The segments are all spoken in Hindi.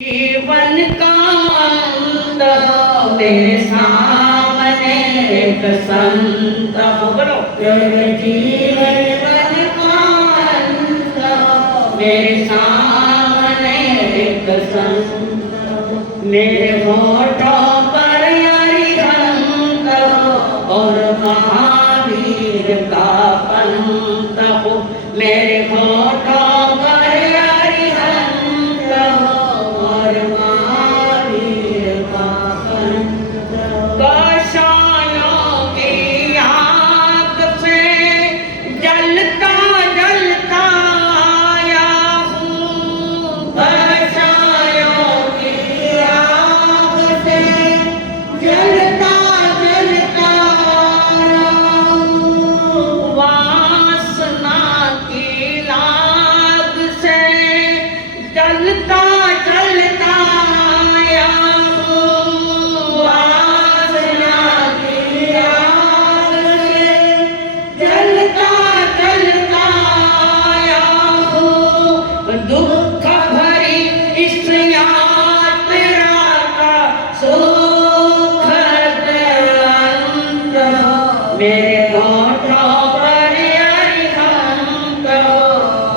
जीवन का अंत तेरे सामने एक संत बोलो तेरे जीवन का अंत मेरे सामने एक संत मेरे होठों पर अरिहंत और महावीर का पंत हो मेरे होठों पर अरिहंत और महावीर का पंत कषायों की आग से जलता जलता आया हूँ कषायों की आग से जलता जलता आया हूँ वासना की लाग से जलता जलता आया हूँ वासना की आग से जलता जलता आया हूँ दुख भरी इस यात्रा का सुखद अंत मेरे होठों पर अरिहंत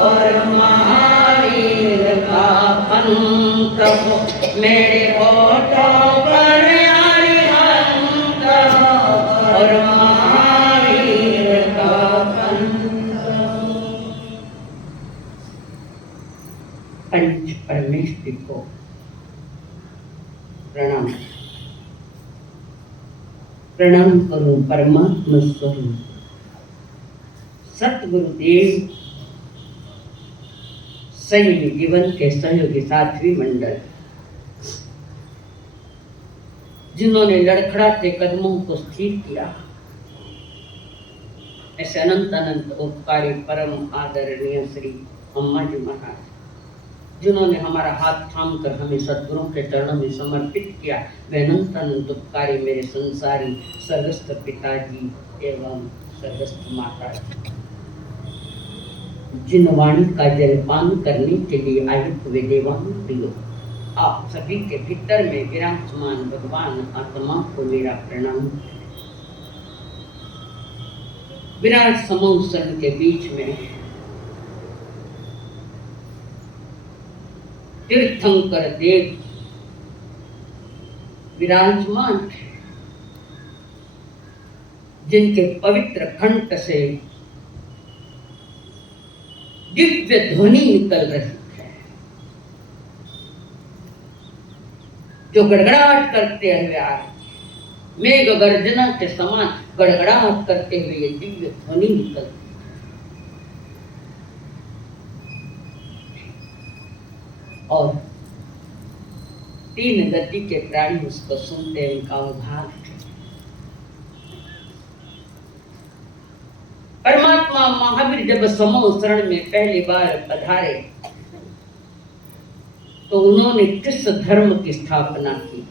और महावीर का पंत मेरे होठों पर अरिहंत और महावीर का पंत पंच परमेश्वर को प्रणाम प्रणाम करो परमात्मा स्वरूप सतगुरुदेव संयमी जीवन के सहयोगी साध्वी मंडल जिन्होंने लड़खड़ाते कदमों को स्थिर किया ऐसे अनंत अनंत उपकारी परम आदरणीय श्री अम्मा जी महाराज जिन्होंने हमारा हाथ थाम कर हमें सद्गुरुओं के चरणों में समर्पित किया वे अनंत अनंत उपकारी मेरे संसारी स्वर्गस्थ पिताजी एवं स्वर्गस्थ माता जी जिन वाणी का जलपान करने के लिए आए हुए देवान प्रियो आप सभी के भीतर में विराजमान भगवान आत्मा को मेरा प्रणाम विराट समूह के बीच में तीर्थंकर देव विराजमान है जिनके पवित्र कंठ से दिव्य ध्वनि निकल रही है जो गड़गड़ाहट करते हुए आ मेघ गर्जना के समान गड़गड़ाहट करते हुए ये दिव्य ध्वनि निकल रही और तीन गति के प्राणी उसको सुनते उनका उद्धार परमात्मा महावीर जब समूह शरण में पहली बार पधारे तो उन्होंने किस धर्म की स्थापना की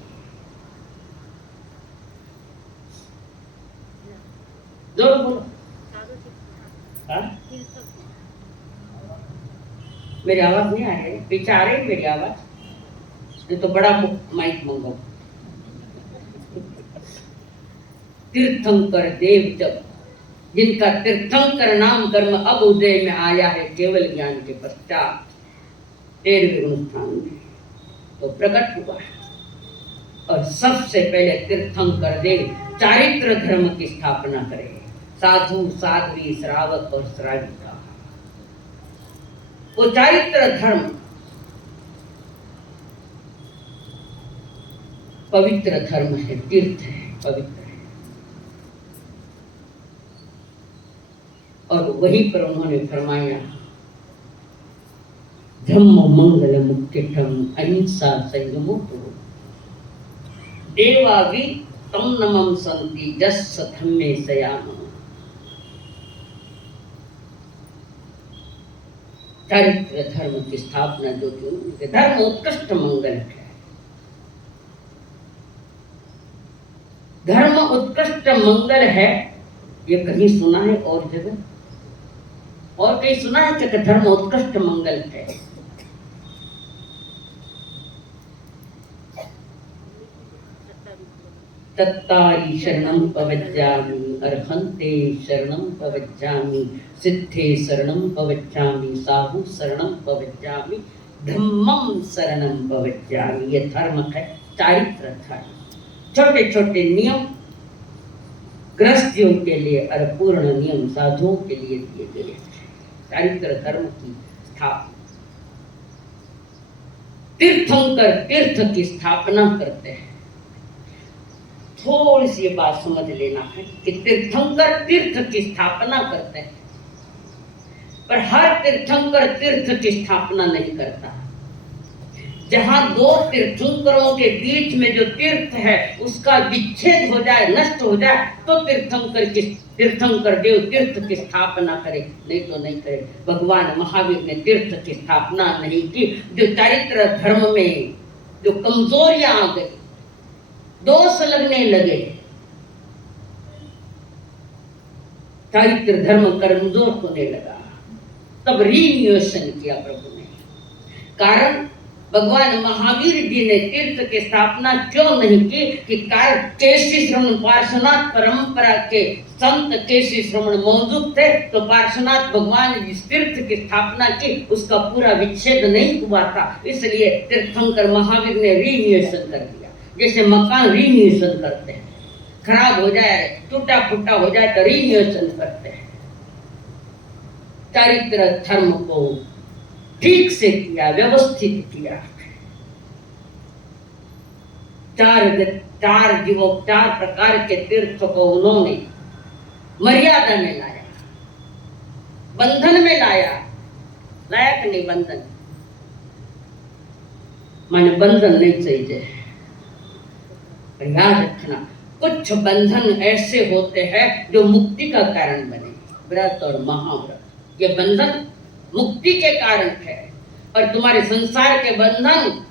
जोर बोलो मेरी आवाज नहीं आ रही पीछे आ रही मेरी आवाज ये तो बड़ा माइक मंगो तीर्थंकर देव जब जिनका तीर्थंकर नाम कर्म अब उदय में आया है केवल ज्ञान के पश्चात 13वें अनुष्ठान में तो प्रकट हुआ और सबसे पहले तीर्थंकर देव चारित्र धर्म की स्थापना करे साधु साध्वी श्रावक और श्राविका वो चारित्र धर्म पवित्र धर्म है तीर्थ है पवित्र है और वहीं पर उन्होंने फरमाया धम्म मंगल मुक्तिठम अहिंसा संयमो देवावि तम नमम संति जस्स धम्मे सयाम चारित्र धर्म की स्थापना जो की धर्म उत्कृष्ट मंगल है धर्म उत्कृष्ट मंगल है ये कहीं सुना है और जगह और कहीं सुना है कि धर्म उत्कृष्ट मंगल है तत्तारी शरणं पवज्जामि, अर्हन्ते शरणं पवज्जामि, सिद्धे शरणं पवज्जामि, साहु शरणं पवज्जामि, धम्मं शरणं पवज्जामि। ये धर्म है, चारित्र धर्म, छोटे छोटे नियम गृहस्थियों के लिए और पूर्ण नियम साधुओं के लिए दिए गए। चारित्र धर्म की स्थापना, तीर्थंकर तीर्थ की स्थापना करते हैं। थोड़ी सी बात समझ लेना है कि तीर्थंकर तीर्थ की स्थापना करते हैं, पर हर तीर्थंकर तीर्थ की स्थापना नहीं करता। जहां दो तीर्थंकरों के बीच में जो तीर्थ है उसका विच्छेद हो जाए, नष्ट हो जाए, तो तीर्थंकर देव तीर्थ की स्थापना करे, नहीं तो नहीं करे। भगवान महावीर ने तीर्थ की स्थापना नहीं की। जो चारित्र धर्म में जो कमजोरियां आ गई, दोष लगने लगे, चारित्र धर्म कमजोर होने लगा, तब रिन्यूएशन किया प्रभु ने। कारण भगवान महावीर जी ने तीर्थ की स्थापना क्यों नहीं की कि कारण केशी श्रवण पार्श्वनाथ परंपरा के संत केशी श्रवण मौजूद थे, तो पार्श्वनाथ भगवान जिस तीर्थ की स्थापना की उसका पूरा विच्छेद नहीं हुआ था, इसलिए तीर्थंकर महावीर ने रिन्यूएशन कर दिया। जैसे मकान रिन्यूएशन करते हैं, खराब हो जाए, टूटा फूटा हो जाए तो रिन्यूएशन करते हैं। चारित्र धर्म को ठीक से किया, व्यवस्थित किया। चार प्रकार के तीर्थ को उन्होंने मर्यादा में लाया, बंधन में लाया। कि नहीं बंधन माने बंधन नहीं चाहिए। याद रखना, कुछ बंधन ऐसे होते हैं जो मुक्ति का कारण बने। व्रत और महाव्रत, ये बंधन मुक्ति के कारण है, और तुम्हारे संसार के बंधन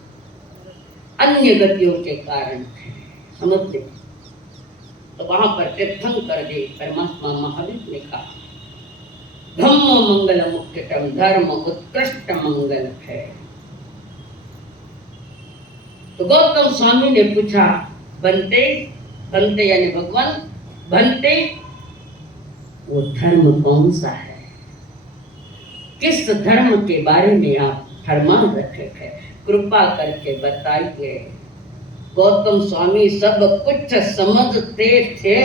अन्य गतियों के कारण है। समझते? तो वहां पर तीर्थंकर देव परमात्मा महावीर ने कहा, धम्म मंगल मुख्यतम, धर्म उत्कृष्ट मंगल है। तो गौतम स्वामी ने पूछा, बनते बनते यानी भगवान बनते, वो धर्म कौन सा है? किस धर्म के बारे में आप फरमान रखे थे? कृपा करके बताइए। गौतम स्वामी सब कुछ समझते थे,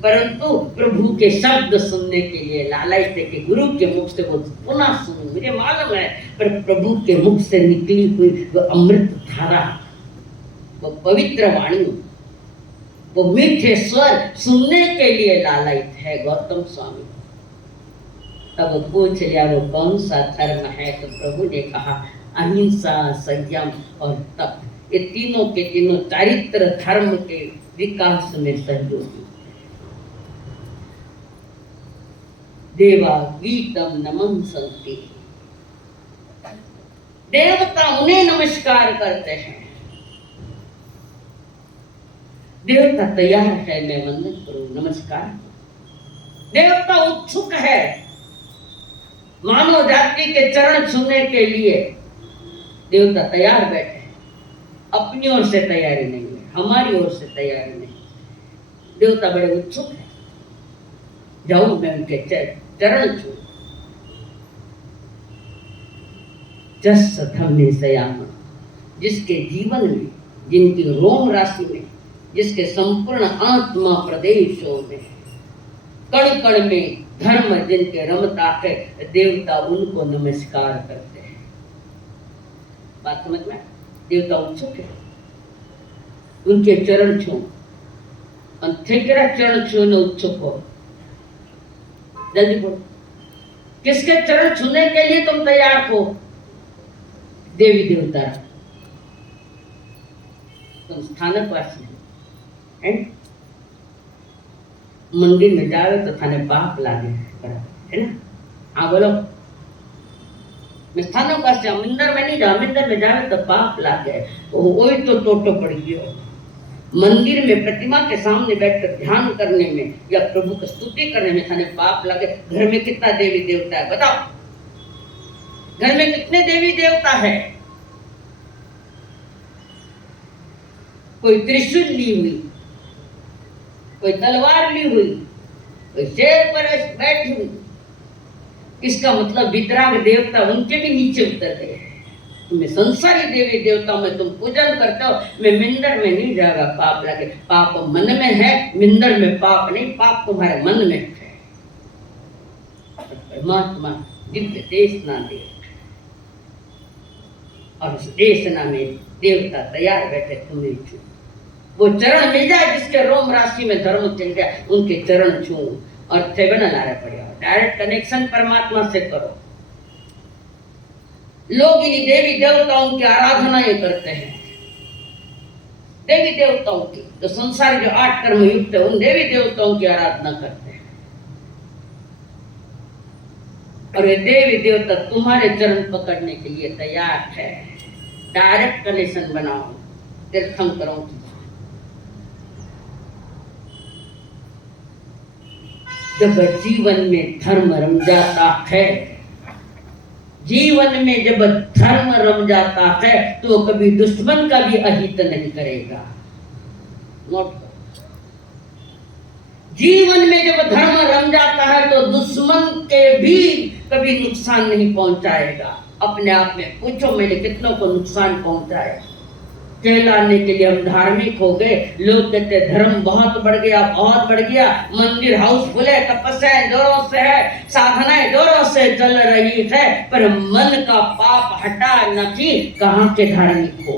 परंतु प्रभु के शब्द सुनने के लिए लालच थे कि गुरु के मुख से वो पुनः सुनूं। मुझे मालूम है, पर प्रभु के मुख से निकली हुई वो अमृत धारा, वो पवित्र वाणी, वो मीठे स्वर सुनने के लिए लालच है गौतम स्वामी। तब पूछ लिया वो कौन सा धर्म है, तो प्रभु ने कहा अहिंसा, संयम और तप। ये तीनों के तीनों चारित्र धर्म के विकास में सहयोगी। देवा गीतम नमन संति, देवता उन्हें नमस्कार करते हैं। देवता तैयार है, मैं वंदन करूं, नमस्कार। देवता उत्सुक है मानव जाति के चरण छूने के लिए। देवता तैयार बैठे, अपनी ओर से तैयारी नहीं है, हमारी ओर से तैयारी नहीं। देवता बड़े उत्सुक है, जाऊं मैं उनके चरण छू। जस धम्मे सयाम, जिसके जीवन में, जिनकी रोम राशि में, जिसके संपूर्ण आत्मा प्रदेशों में, कण कण में धर्म जिनके रमता है, देवता उनको नमस्कार करते हैं। बात समझ में? देवता उत्सुक है, उनके चरण छू। अंधेरा चरण छूने उत्सुक हो, जल्दी बोलो, किसके चरण छूने के लिए तुम तैयार हो? देवी देवता। तुम स्थानक वासी है, मंदिर में जावे तो थाने पाप लागे, है ना? हाँ बोलो, मैं स्थानक वासी, मंदिर में नहीं जाओ, मंदिर में जावे तो पाप लागे। वही तो टोटो पड़ गयो। मंदिर में प्रतिमा के सामने बैठकर ध्यान करने में या प्रभु की स्तुति करने में थाने पाप लगे। घर में कितना देवी देवता है बताओ? घर में कितने देवी देवता है? कोई त्रिशूल ली हुई, कोई तलवार ली हुई, कोई शेर पर बैठी हुई। इसका मतलब वितराग देवता उनके भी नीचे उतर गए। तुम्हें संसारी देवी देवताओं में तुम पूजन करते हो, मैं मिंदर में नहीं जाएगा पाप लगे। पाप मन में है, मिंदर में पाप नहीं, पाप तुम्हारे मन में है। परमात्मा दिव्य देशना दे, और उस देशना में देवता तैयार बैठे तुम्हें छू। वो चरण मिल जाए जिसके रोम राशि में धर्म चल गया, उनके चरण छू और सेवन लारे पड़ेगा। डायरेक्ट कनेक्शन परमात्मा से करो। लोग इन देवी देवताओं की आराधना ये करते हैं, देवी देवताओं की, तो संसार जो 8 कर्म युक्त है उन देवी देवताओं की आराधना करते हैं। और ये देवी देवता तुम्हारे चरण पकड़ने के लिए तैयार है। डायरेक्ट कनेक्शन बनाओ तीर्थंकरों की। जब जीवन में धर्म रम जाता है, जीवन में जब धर्म रम जाता है तो कभी दुश्मन का भी अहित नहीं करेगा। नोट करो, जीवन में जब धर्म रम जाता है तो दुश्मन के भी कभी नुकसान नहीं पहुंचाएगा। अपने आप में पूछो, मैंने कितनों को नुकसान पहुंचाया। कहलाने के लिए हम धार्मिक हो गए, लोग कहते धर्म बहुत बढ़ गया, बहुत बढ़ गया, मंदिर हाउसफुल है, तपस्याएं जोरों से है, साधनाएं जोरों से चल रही है, पर मन का पाप हटा नहीं। कहां के धार्मिक हो?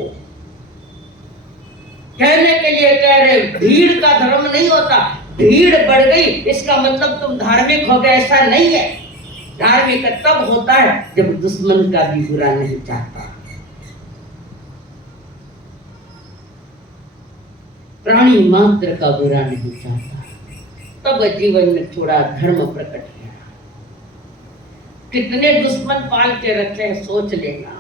कहने के लिए कह रहे भीड़ का धर्म नहीं होता। भीड़ बढ़ गई इसका मतलब तुम धार्मिक हो गए, ऐसा नहीं है। धार्मिक तब होता है जब दुश्मन का भी बुरा नहीं चाहता। प्राणी मात्र का बुरा नहीं चाहता, तब जीवन में थोड़ा धर्म प्रकट किया। कितने दुश्मन पाल के रखे हैं सोच लेना।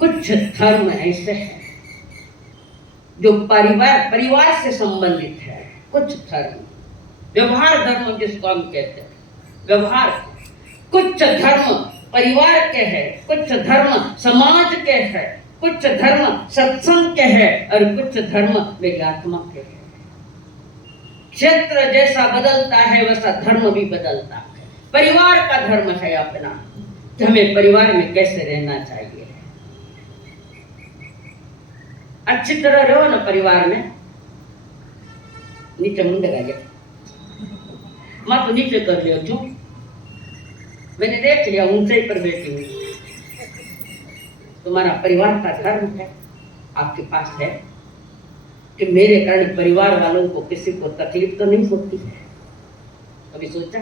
कुछ धर्म ऐसे हैं जो परिवार से संबंधित है। कुछ धर्म व्यवहार धर्म जिसको हम कहते हैं, व्यवहार। कुछ धर्म परिवार के है, कुछ धर्म समाज के है, कुछ धर्म सत्संग के है, और कुछ धर्म मेरी आत्मा के है। क्षेत्र जैसा बदलता है वैसा धर्म भी बदलता है। परिवार का धर्म है अपना कि हमें परिवार में कैसे रहना चाहिए। अच्छी तरह रहो ना परिवार में। नीचे मुंडे का माँ तो नीचे कर लियो, क्यों? मैंने देख लिया ऊंचाई पर बैठी हुई। तुम्हारा परिवार का धर्म है, आपके पास है कि मेरे कारण परिवार वालों को किसी को तकलीफ तो नहीं होती है। कभी सोचा?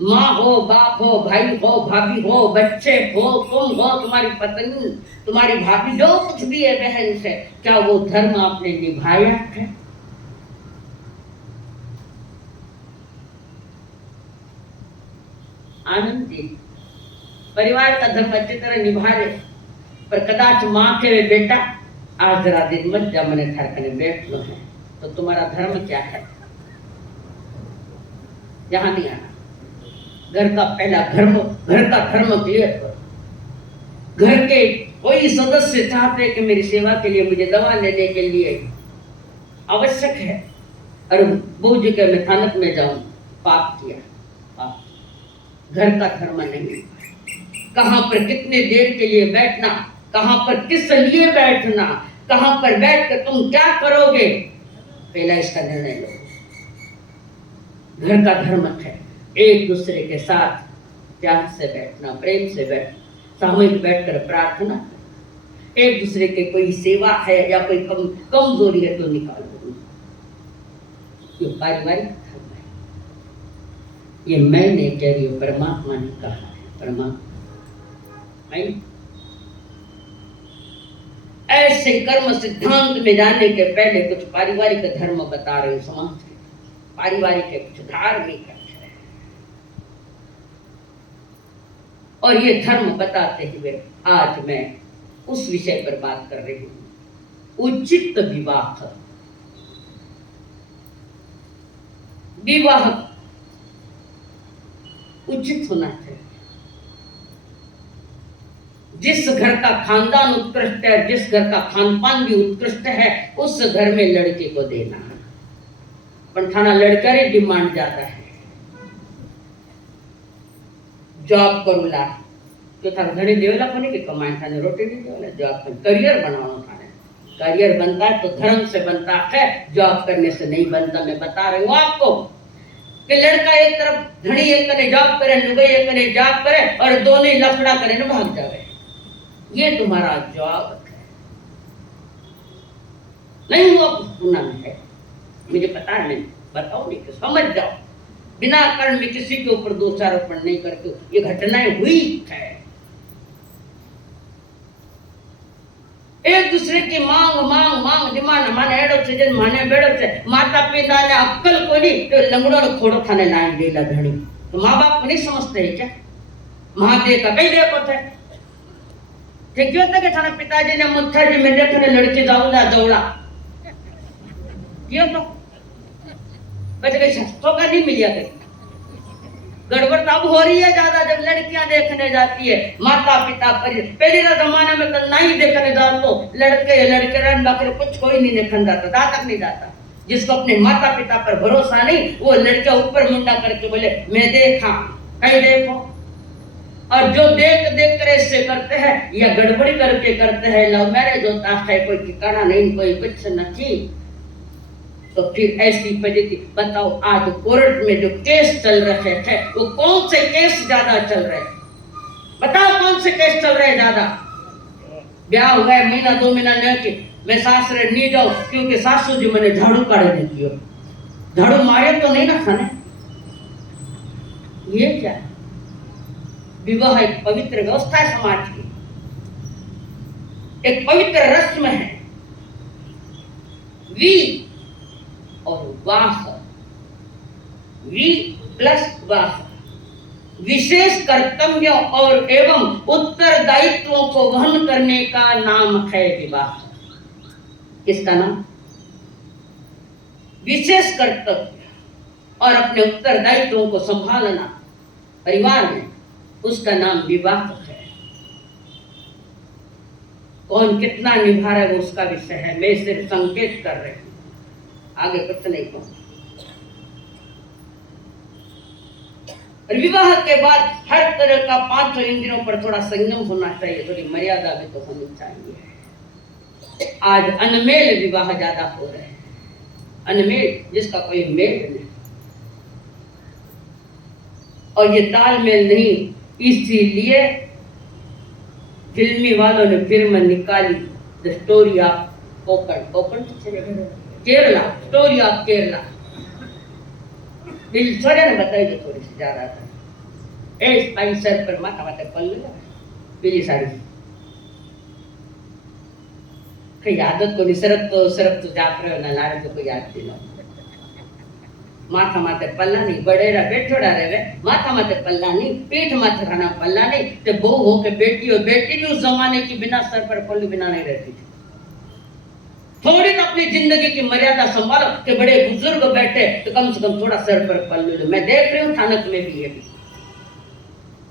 माँ हो, बाप हो, भाई हो, भाभी हो, बच्चे हो, तुम हो, तुम्हारी पत्नी, तुम्हारी भाभी, जो कुछ भी है बहन से, क्या वो धर्म आपने निभाया है? आनंद जी परिवार का धर्म अच्छी तरह निभा रहे, पर कदाच माँ के बेटा आज जरा दिन मत जा, मैंने घर करने बैठ लो है, तो तुम्हारा धर्म क्या है? यहाँ नहीं आना। घर का पहला धर्म, घर का धर्म क्लियर करो। घर के कोई सदस्य चाहते कि मेरी सेवा के लिए, मुझे दवा लेने के लिए आवश्यक है, और बोझ के मैं थानक में जाऊं, पाप किया। पाप घर का धर्म नहीं। कहां पर कितने देर के लिए बैठना, कहां पर किस लिए बैठना, कहां पर बैठ कर तुम क्या करोगे, पहला इसका निर्णय लो। घर का धर्म है एक दूसरे के साथ प्यार से बैठना, प्रेम से बैठना, सामूहिक बैठकर प्रार्थना, एक दूसरे के कोई सेवा है या कोई कमजोरी है तो निकाल दो। ये पारिवारिक धर्म है। ये मैं नहीं कह रही हूँ, परमात्मा ने कहा है। परमात्मा ऐसे कर्म सिद्धांत में जाने के पहले कुछ पारिवारिक धर्म बता रहे हूँ। समाज के पारिवारिक है, कुछ धार्मिक है, और ये धर्म बताते हुए आज मैं उस विषय पर बात कर रही हूँ। उचित विवाह। विवाह उचित होना चाहिए। जिस घर का खानदान उत्कृष्ट है, जिस घर का खान पान भी उत्कृष्ट है, उस घर में लड़के को देना। पण थाना लड़का डिमांड ज्यादा है। जॉब करूला तो थारा घणी देवला कोनी के कमाई थाने रोटी नहीं देवला, जॉब कर करियर बनाना थाने। करियर बनता है तो धर्म से बनता है, जॉब करने से नहीं बनता। मैं बता रही हूँ आपको कि लड़का एक तरफ धनी एक कने जॉब करे, लुगाई एक कने जॉब करे और दोनों ही लफड़ा करे न भाग जावे। ये तुम्हारा जॉब है, नहीं हुआ पुना में है। मुझे पता है, नहीं बताओ नहीं, समझ जाओ। बिना कारण में किसी के ऊपर दोषारोपण नहीं करते। ये घटनाएं हुई है। एक दूसरे की मांग मांग मांग डिमांड माने एडो से माने बेड़ो से माता पिता ने अक्कल कोनी तो लंगड़ो ने खोड़ो थाने लाइन देला धणी। तो माँ बाप को नहीं समझते है क्या? महादेव का कई देखो थे क्यों था कि थाने पिताजी ने मुट्ठा जी में देखो ने लड़की दौड़ा दौड़ा क्यों तो बच्चे के शस्त्रों का नहीं मिलिया गई। गड़बड़ तब हो रही है ज्यादा जब लड़कियां देखने जाती है। माता पिता पर पहले का जमाने में तो नहीं देखने जाते, लड़के रन बाकी कुछ कोई नहीं देखने जाता, दा तक नहीं जाता। जिसको अपने माता पिता पर भरोसा नहीं, वो लड़का ऊपर मुंडा करके बोले मैं देखा कहीं देखो। और जो देख देख कर ऐसे करते हैं या गड़बड़ी करके करते हैं, लव मैरिज होता है, कोई ठिकाना नहीं, कोई कुछ नहीं। तो फिर ऐसी परिस्थिति बताओ। आज कोर्ट में जो केस चल रहे थे वो कौन से केस ज्यादा चल रहे? बताओ कौन से केस चल रहे ज्यादा? ब्याह हुआ है महीना 2 महीना नहीं कि मैं सासरे नहीं जाऊं क्योंकि सासू जी मैंने झाड़ू काढ़े नहीं किया। झाड़ू मारे तो नहीं ना खाने। ये क्या? विवाह एक पवित्र व्यवस्था है समाज की, एक पवित्र रस्म है। वी और वाह, वी प्लस वाह, विशेष कर्तव्यों और एवं उत्तरदायित्वों को वहन करने का नाम है विवाह। किसका नाम? विशेष कर्तव्य और अपने उत्तरदायित्वों को संभालना परिवार में, उसका नाम विवाह है। कौन कितना निभा रहा है वो उसका विषय है। मैं सिर्फ संकेत कर रही हूं, आगे कुछ नहीं कहूं। विवाह के बाद हर तरह का 5 इंद्रियों पर थोड़ा संयम होना चाहिए, थोड़ी मर्यादा भी तो होनी चाहिए। आज अनमेल विवाह ज्यादा हो रहे हैं, अनमेल जिसका कोई मेल नहीं, और ये तालमेल नहीं, इसीलिए फिल्मी वालों ने फिल्म निकाली the story of Konkan Kerala, story of Kerala. दिल छोड़े ने बताई जो थोड़ी सी ज्यादा था। ए स्पाइसर पर माथा माथे पल्लू पीली साड़ी कई आदत को नहीं, सरक तो जाप रहे हो ना लारे तो कोई याद दिलो। माथा माथे पल्ला नहीं, बड़ेरा बैठोड़ा रहे, माथा माथे पल्ला नहीं, पीठ माथे खाना पल्ला नहीं। तो बहू हो के बेटी हो, बेटी भी उस जमाने की बिना सर पर पल्लू बिना नहीं रहती थी। थोड़ी तो अपनी जिंदगी की मर्यादा संभालो कि बड़े बुजुर्ग बैठे तो कम से कम थोड़ा सर पर पल्लू लो। मैं देख रही हूँ थानक में भी ये भी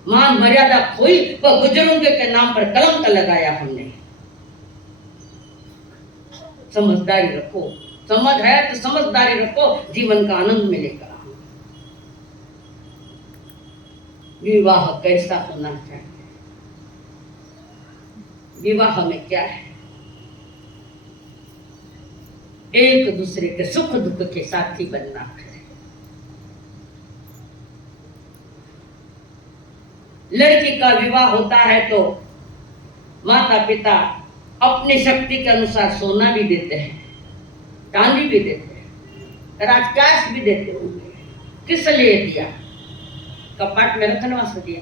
मान मर्यादा खोई, तो बुजुर्गों के नाम पर कलंक लगाया हमने। समझदारी रखो, समझ है तो समझदारी रखो, जीवन का आनंद मिलेगा। विवाह कैसा होना चाहिए? विवाह में क्या है? एक दूसरे के सुख दुख के साथी बनना है। लड़की का विवाह होता है तो माता पिता अपनी शक्ति के अनुसार सोना भी देते हैं, चांदी भी देते हैं, राजकाश भी देते होंगे। किस लिए दिया? कपाट में रखने वास्ते दिया।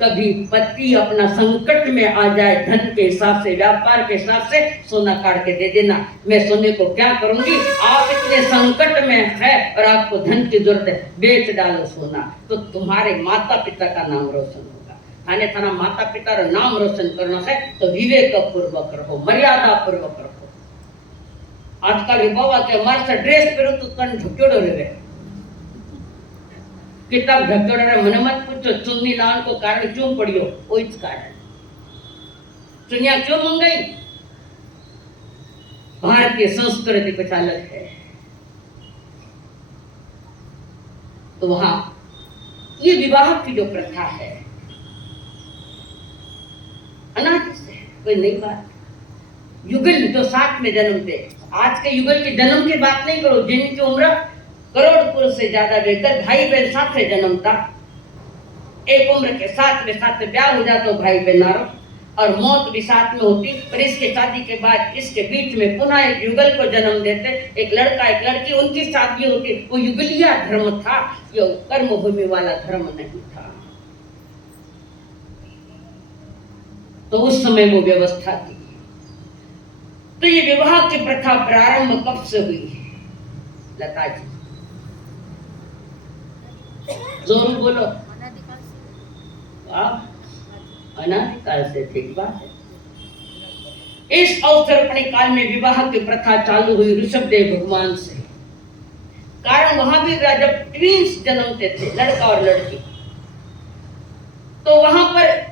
कभी पति अपना संकट में आ जाए, धन के हिसाब से, व्यापार के हिसाब से सोना काट के दे देना। मैं सोने को क्या करूंगी, आप इतने संकट में है और आपको धन की जरूरत है, बेच डालो सोना, तो तुम्हारे माता पिता का नाम रोशन होगा। थाने थाना माता पिता का नाम रोशन करना है तो विवेक पूर्वक रहो, मर्यादा पूर्वक रहो। आजकल बाबा के हमारे ड्रेस पहनो तो कन ढकेड़ो रहे, किताब ढकेड़ो रहे, मन मत पूछो चुन्नी लान को कारण क्यों पड़ियो, वो इस कारण दुनिया क्यों मंगाई? भारतीय संस्कृति कुछ अलग है। तो वहां ये विवाह की जो प्रथा है अनादि से, कोई नई बात। युगल जो साथ में जन्मते, आज के युगल के जन्म की बात नहीं करो, जिनकी उम्र करोड़ पुरुष से ज्यादा रहकर भाई बहन साथ में जन्मता, एक उम्र के साथ में ब्याह हो जाता भाई बहनारों, और मौत भी साथ में होती। पर इसके शादी के बाद इसके बीच में पुनः एक युगल को जन्म देते, एक लड़का एक लड़की, उनकी शादी होती। वो युगलिया धर्म था, ये कर्म भूमि वाला धर्म नहीं था। तो उस समय वो व्यवस्था थी। तो ये विवाह की प्रथा प्रारंभ कब से हुई है लता जी? जोर बोलो। अनादिकाल से, ठीक बात है। इस अवसर्पणी काल में विवाह की प्रथा चालू हुई ऋषभदेव भगवान से। कारण वहां भी जब ट्विंस जन्मते थे, लड़का और लड़की, तो वहां पर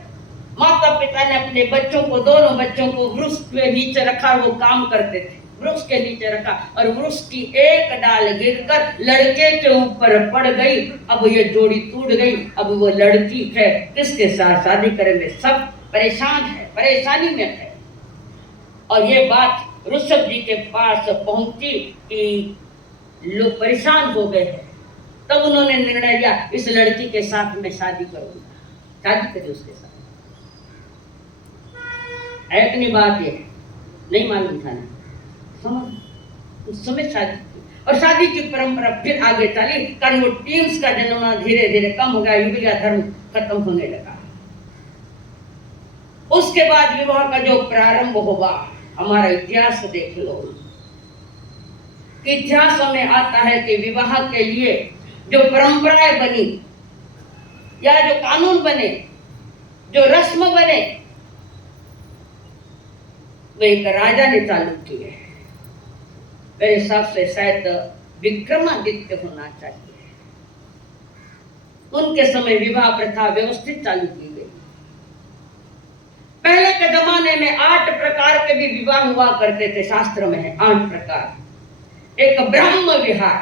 माता पिता ने अपने बच्चों को, दोनों बच्चों को वृक्ष के नीचे रखा, वो काम करते थे, वृक्ष के नीचे रखा, और वृक्ष की एक डाल गिरकर लड़के के ऊपर पड़ गई। अब ये जोड़ी टूट गई। अब वो लड़की है, किसके साथ शादी करेंगे? सब परेशान है, परेशानी में है। और ये बात ऋषभ जी के पास पहुंची कि लोग परेशान हो गए हैं। तब उन्होंने निर्णय लिया, इस लड़की के साथ मैं शादी करूंगा, शादी करी उसके साथ। इतनी बात ये नहीं मालूम था ना, समझ। उस समय शादी की, और शादी की परंपरा फिर आगे चली। कारण वो टीम्स का जन्म धीरे धीरे कम हो गया, युगलिया धर्म खत्म होने लगा। उसके बाद विवाह का जो प्रारंभ हुआ, हमारा इतिहास देख लो। इतिहास में आता है कि विवाह के लिए जो परंपराएं बनी या जो कानून बने, जो रस्म बने, वे एक राजा ने चालू किए। मेरे हिसाब से शायद विक्रमादित्य होना चाहिए। उनके समय विवाह प्रथा व्यवस्थित चालू की गई। पहले के जमाने में 8 प्रकार के भी विवाह हुआ करते थे, शास्त्र में है 8 प्रकार। एक ब्रह्म विवाह,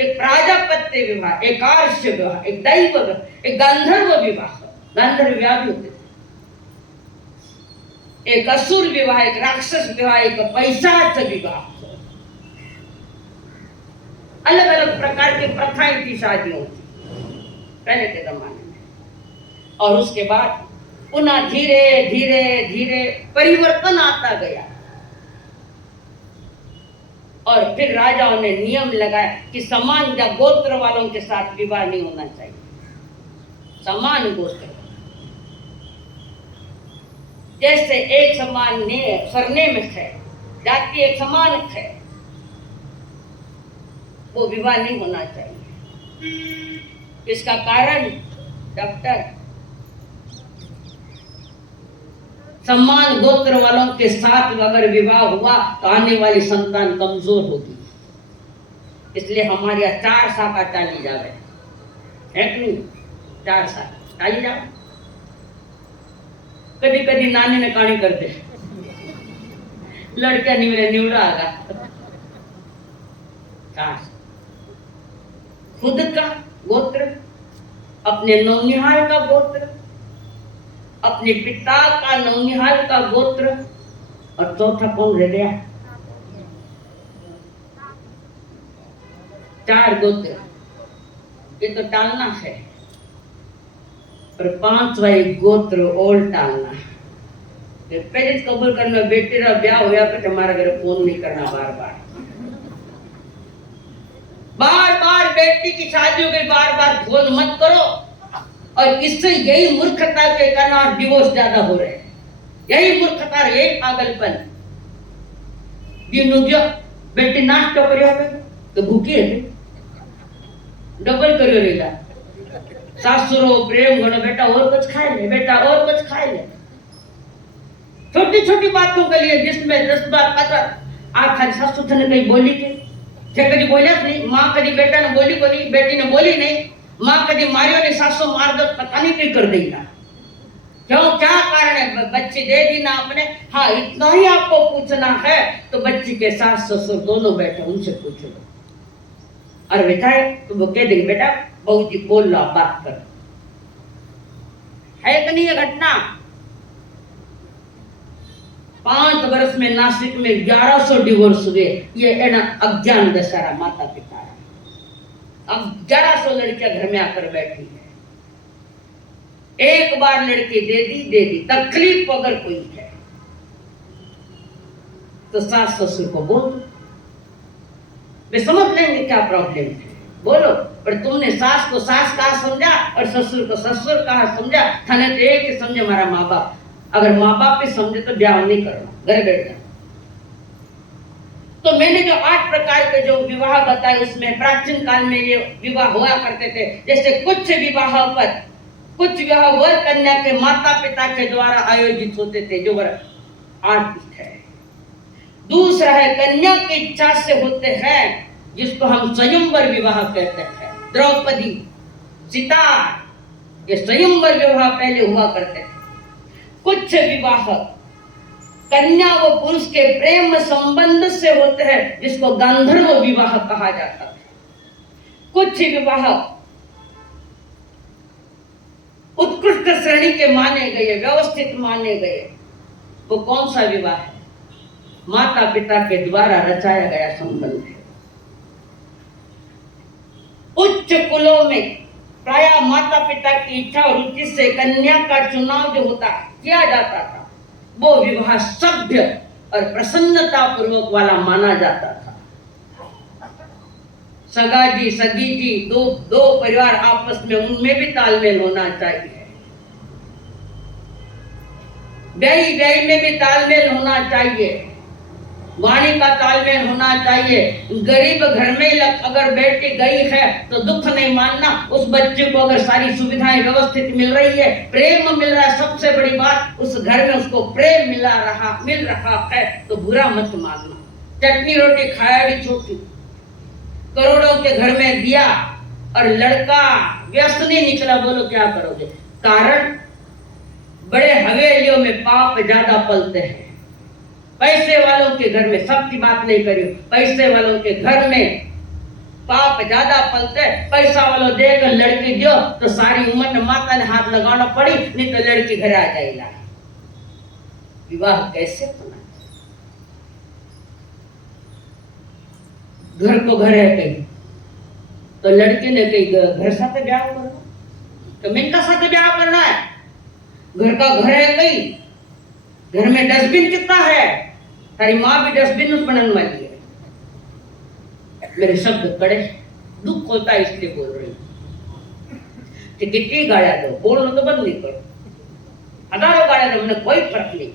एक प्राजापत्य विवाह, एक आर्ष विवाह, एक दैव विवाह, एक गांधर्व विवाह, गांधर्व विवाह भी होते थे, एक असुर विवाह, एक राक्षस विवाह, एक पैशाच विवाह। अलग अलग प्रकार की प्रथाएं थी शादियों की पहले के जमाने में। और उसके बाद पुनः धीरे धीरे धीरे परिवर्तन आता गया, और फिर राजाओं ने नियम लगाया कि समान या गोत्र वालों के साथ विवाह नहीं होना चाहिए। समान गोत्र, जैसे एक समान सरनेम है, जाति एक समान है, वो विवाह नहीं होना चाहिए। इसका कारण डॉक्टर, समान गोत्र वालों के साथ अगर विवाह हुआ तो आने वाली संतान कमजोर होगी। इसलिए हमारे यहाँ 4 शाखा टाली जावे, है कि नहीं? 4 शाखा टाली जावे। कभी कभी नानी ने कहानी कर दे, लड़का निवड़ा आगा। खुद का गोत्र, अपने नौनिहाल का गोत्र, अपने पिता का नौनिहाल का गोत्र, और चौथा कौन रह गया? 4 गोत्र। ये तो टालना है, और 5वां एक गोत्र और टालना है। पहले कबूल करना, बेटे का ब्याह होया पर हमारा घर फोन नहीं करना बार बार। बार बार बेटी की शादी हो गई, बार बार फोन मत करो। और इससे यही मूर्खता के कारण डिवोर्स ज्यादा हो रहे हैं। यही मूर्खता, यही पागलपन। बेटी नाश्तो करियो तो भूखी है, डबल करियो रहेगा। सासुरो प्रेम घणो, बेटा और कुछ खाए ले, बेटा और कुछ खाए ले। छोटी छोटी बातों के लिए जिसमें 10 बार कतर आखा सासु ने कहीं बोली के जे कभी बोलिया नहीं, माँ कभी बेटा ने बोली को नहीं, बेटी ने बोली नहीं, माँ कभी मारियो नहीं, सासु मार दो पता नहीं क्या कर देगा। क्यों, क्या कारण है? बच्ची दे दी ना आपने, हाँ इतना ही आपको पूछना है तो बच्ची के सास ससुर दोनों बैठे, उनसे पूछ लो। और बेटा तो वो कह देंगे बेटा बहू जी बोल लो, बात करो। है कि नहीं ये घटना? 5 वर्ष में नासिक में 1100 डिवोर्स हुए। ये है ना अज्ञान दशहरा माता पिता। अब 1100 लड़कियां घर में आकर बैठी है। एक बार लड़की दे दी, तकलीफ अगर कोई है तो सास ससुर को बोल दो, वे समझ लेंगे क्या प्रॉब्लम है, बोलो। पर तुमने सास को सास कहा समझा और ससुर को ससुर कहा समझा, थाने तो एक ही समझे हमारा माँ बाप। अगर माँ बाप भी समझे तो ब्याह नहीं करना, घर बैठ जाओ। तो मैंने जो 8 प्रकार के जो विवाह बताए उसमें प्राचीन काल में ये विवाह हुआ करते थे। जैसे कुछ विवाह वर कन्या के माता पिता के द्वारा आयोजित होते थे, जो वर आर्टिस्ट है। दूसरा है कन्या की इच्छा से होते हैं, जिसको हम स्वयंवर विवाह कहते हैं। द्रौपदी, सीता, ये स्वयंवर विवाह पहले हुआ करते थे। कुछ विवाह कन्या व पुरुष के प्रेम संबंध से होते हैं, जिसको गांधर्व विवाह कहा जाता है। कुछ विवाह उत्कृष्ट श्रेणी के माने गए, व्यवस्थित माने गए। वो कौन सा विवाह है? माता पिता के द्वारा रचाया गया संबंध है। उच्च कुलों में प्रायः माता पिता की इच्छा और रुचि से कन्या का चुनाव जो होता किया जाता था, वो विवाह सभ्य और प्रसन्नता पूर्वक वाला माना जाता था। सगा जी सगी जी दो परिवार आपस में, उनमें भी तालमेल होना चाहिए। ब्याही में भी तालमेल होना चाहिए, वाणी का तालमेल होना चाहिए। गरीब घर में अगर बेटी गई है तो दुख नहीं मानना। उस बच्चे को अगर सारी सुविधाएं व्यवस्थित मिल रही है, प्रेम मिल रहा है, सबसे बड़ी बात उस घर में उसको प्रेम मिल रहा है तो बुरा मत मानना। चटनी रोटी खाया भी छोटी, करोड़ों के घर में दिया और लड़का व्यस्त नहीं निकला, बोलो क्या करोगे? कारण बड़े हवेलियों में पाप ज्यादा पलते हैं। पैसे वालों के घर में, सबकी बात नहीं करी, पैसे वालों के घर में पाप ज्यादा पलते। पैसा वालों देकर लड़की दो तो सारी उम्र में माता ने हाथ लगाना पड़ी, नहीं तो लड़की घर आ जाएगा। विवाह कैसे होना? घर को घर है कहीं तो लड़के ने कहीं घर साथ ब्याह करना, तो मिनका साथ ब्याह करना है। घर का घर है कहीं, घर में डस्टबिन कितना है, तारी माँ भी डस्टबिन बनने वाली है। मेरे शब्द कड़े, दुख होता है इसलिए बोल रही हूँ कि कितनी गालियां दो, बोलना तो बंद नहीं करो। हजारों गालियां दो, मुझे कोई फर्क नहीं।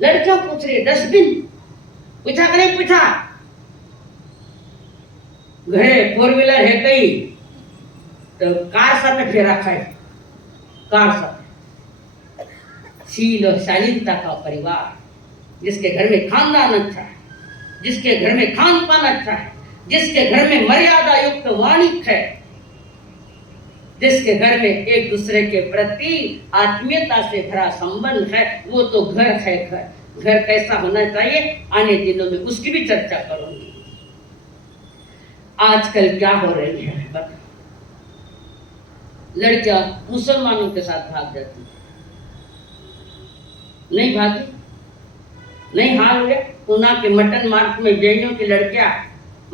लड़कियां पूछ रही है डस्टबिन पूछा कि नहीं पूछा? घरे 4 व्हीलर है कहीं तो कार साथ फेरा खाए, कार साथ। शील और शालीनता का परिवार, जिसके घर में खानदान अच्छा है, जिसके घर में खान पान अच्छा है, जिसके घर में मर्यादा युक्त वाणी है, जिसके घर में एक दूसरे के प्रति आत्मीयता से भरा संबंध है, वो तो घर है। घर कैसा होना चाहिए आने दिनों में उसकी भी चर्चा करूंगी। आजकल क्या हो रही है बता, लड़कियां मुसलमानों के साथ भाग जाती, नहीं भागी, नहीं हाल हो गया। पूना के मटन मार्केट में जैनियों की लड़कियां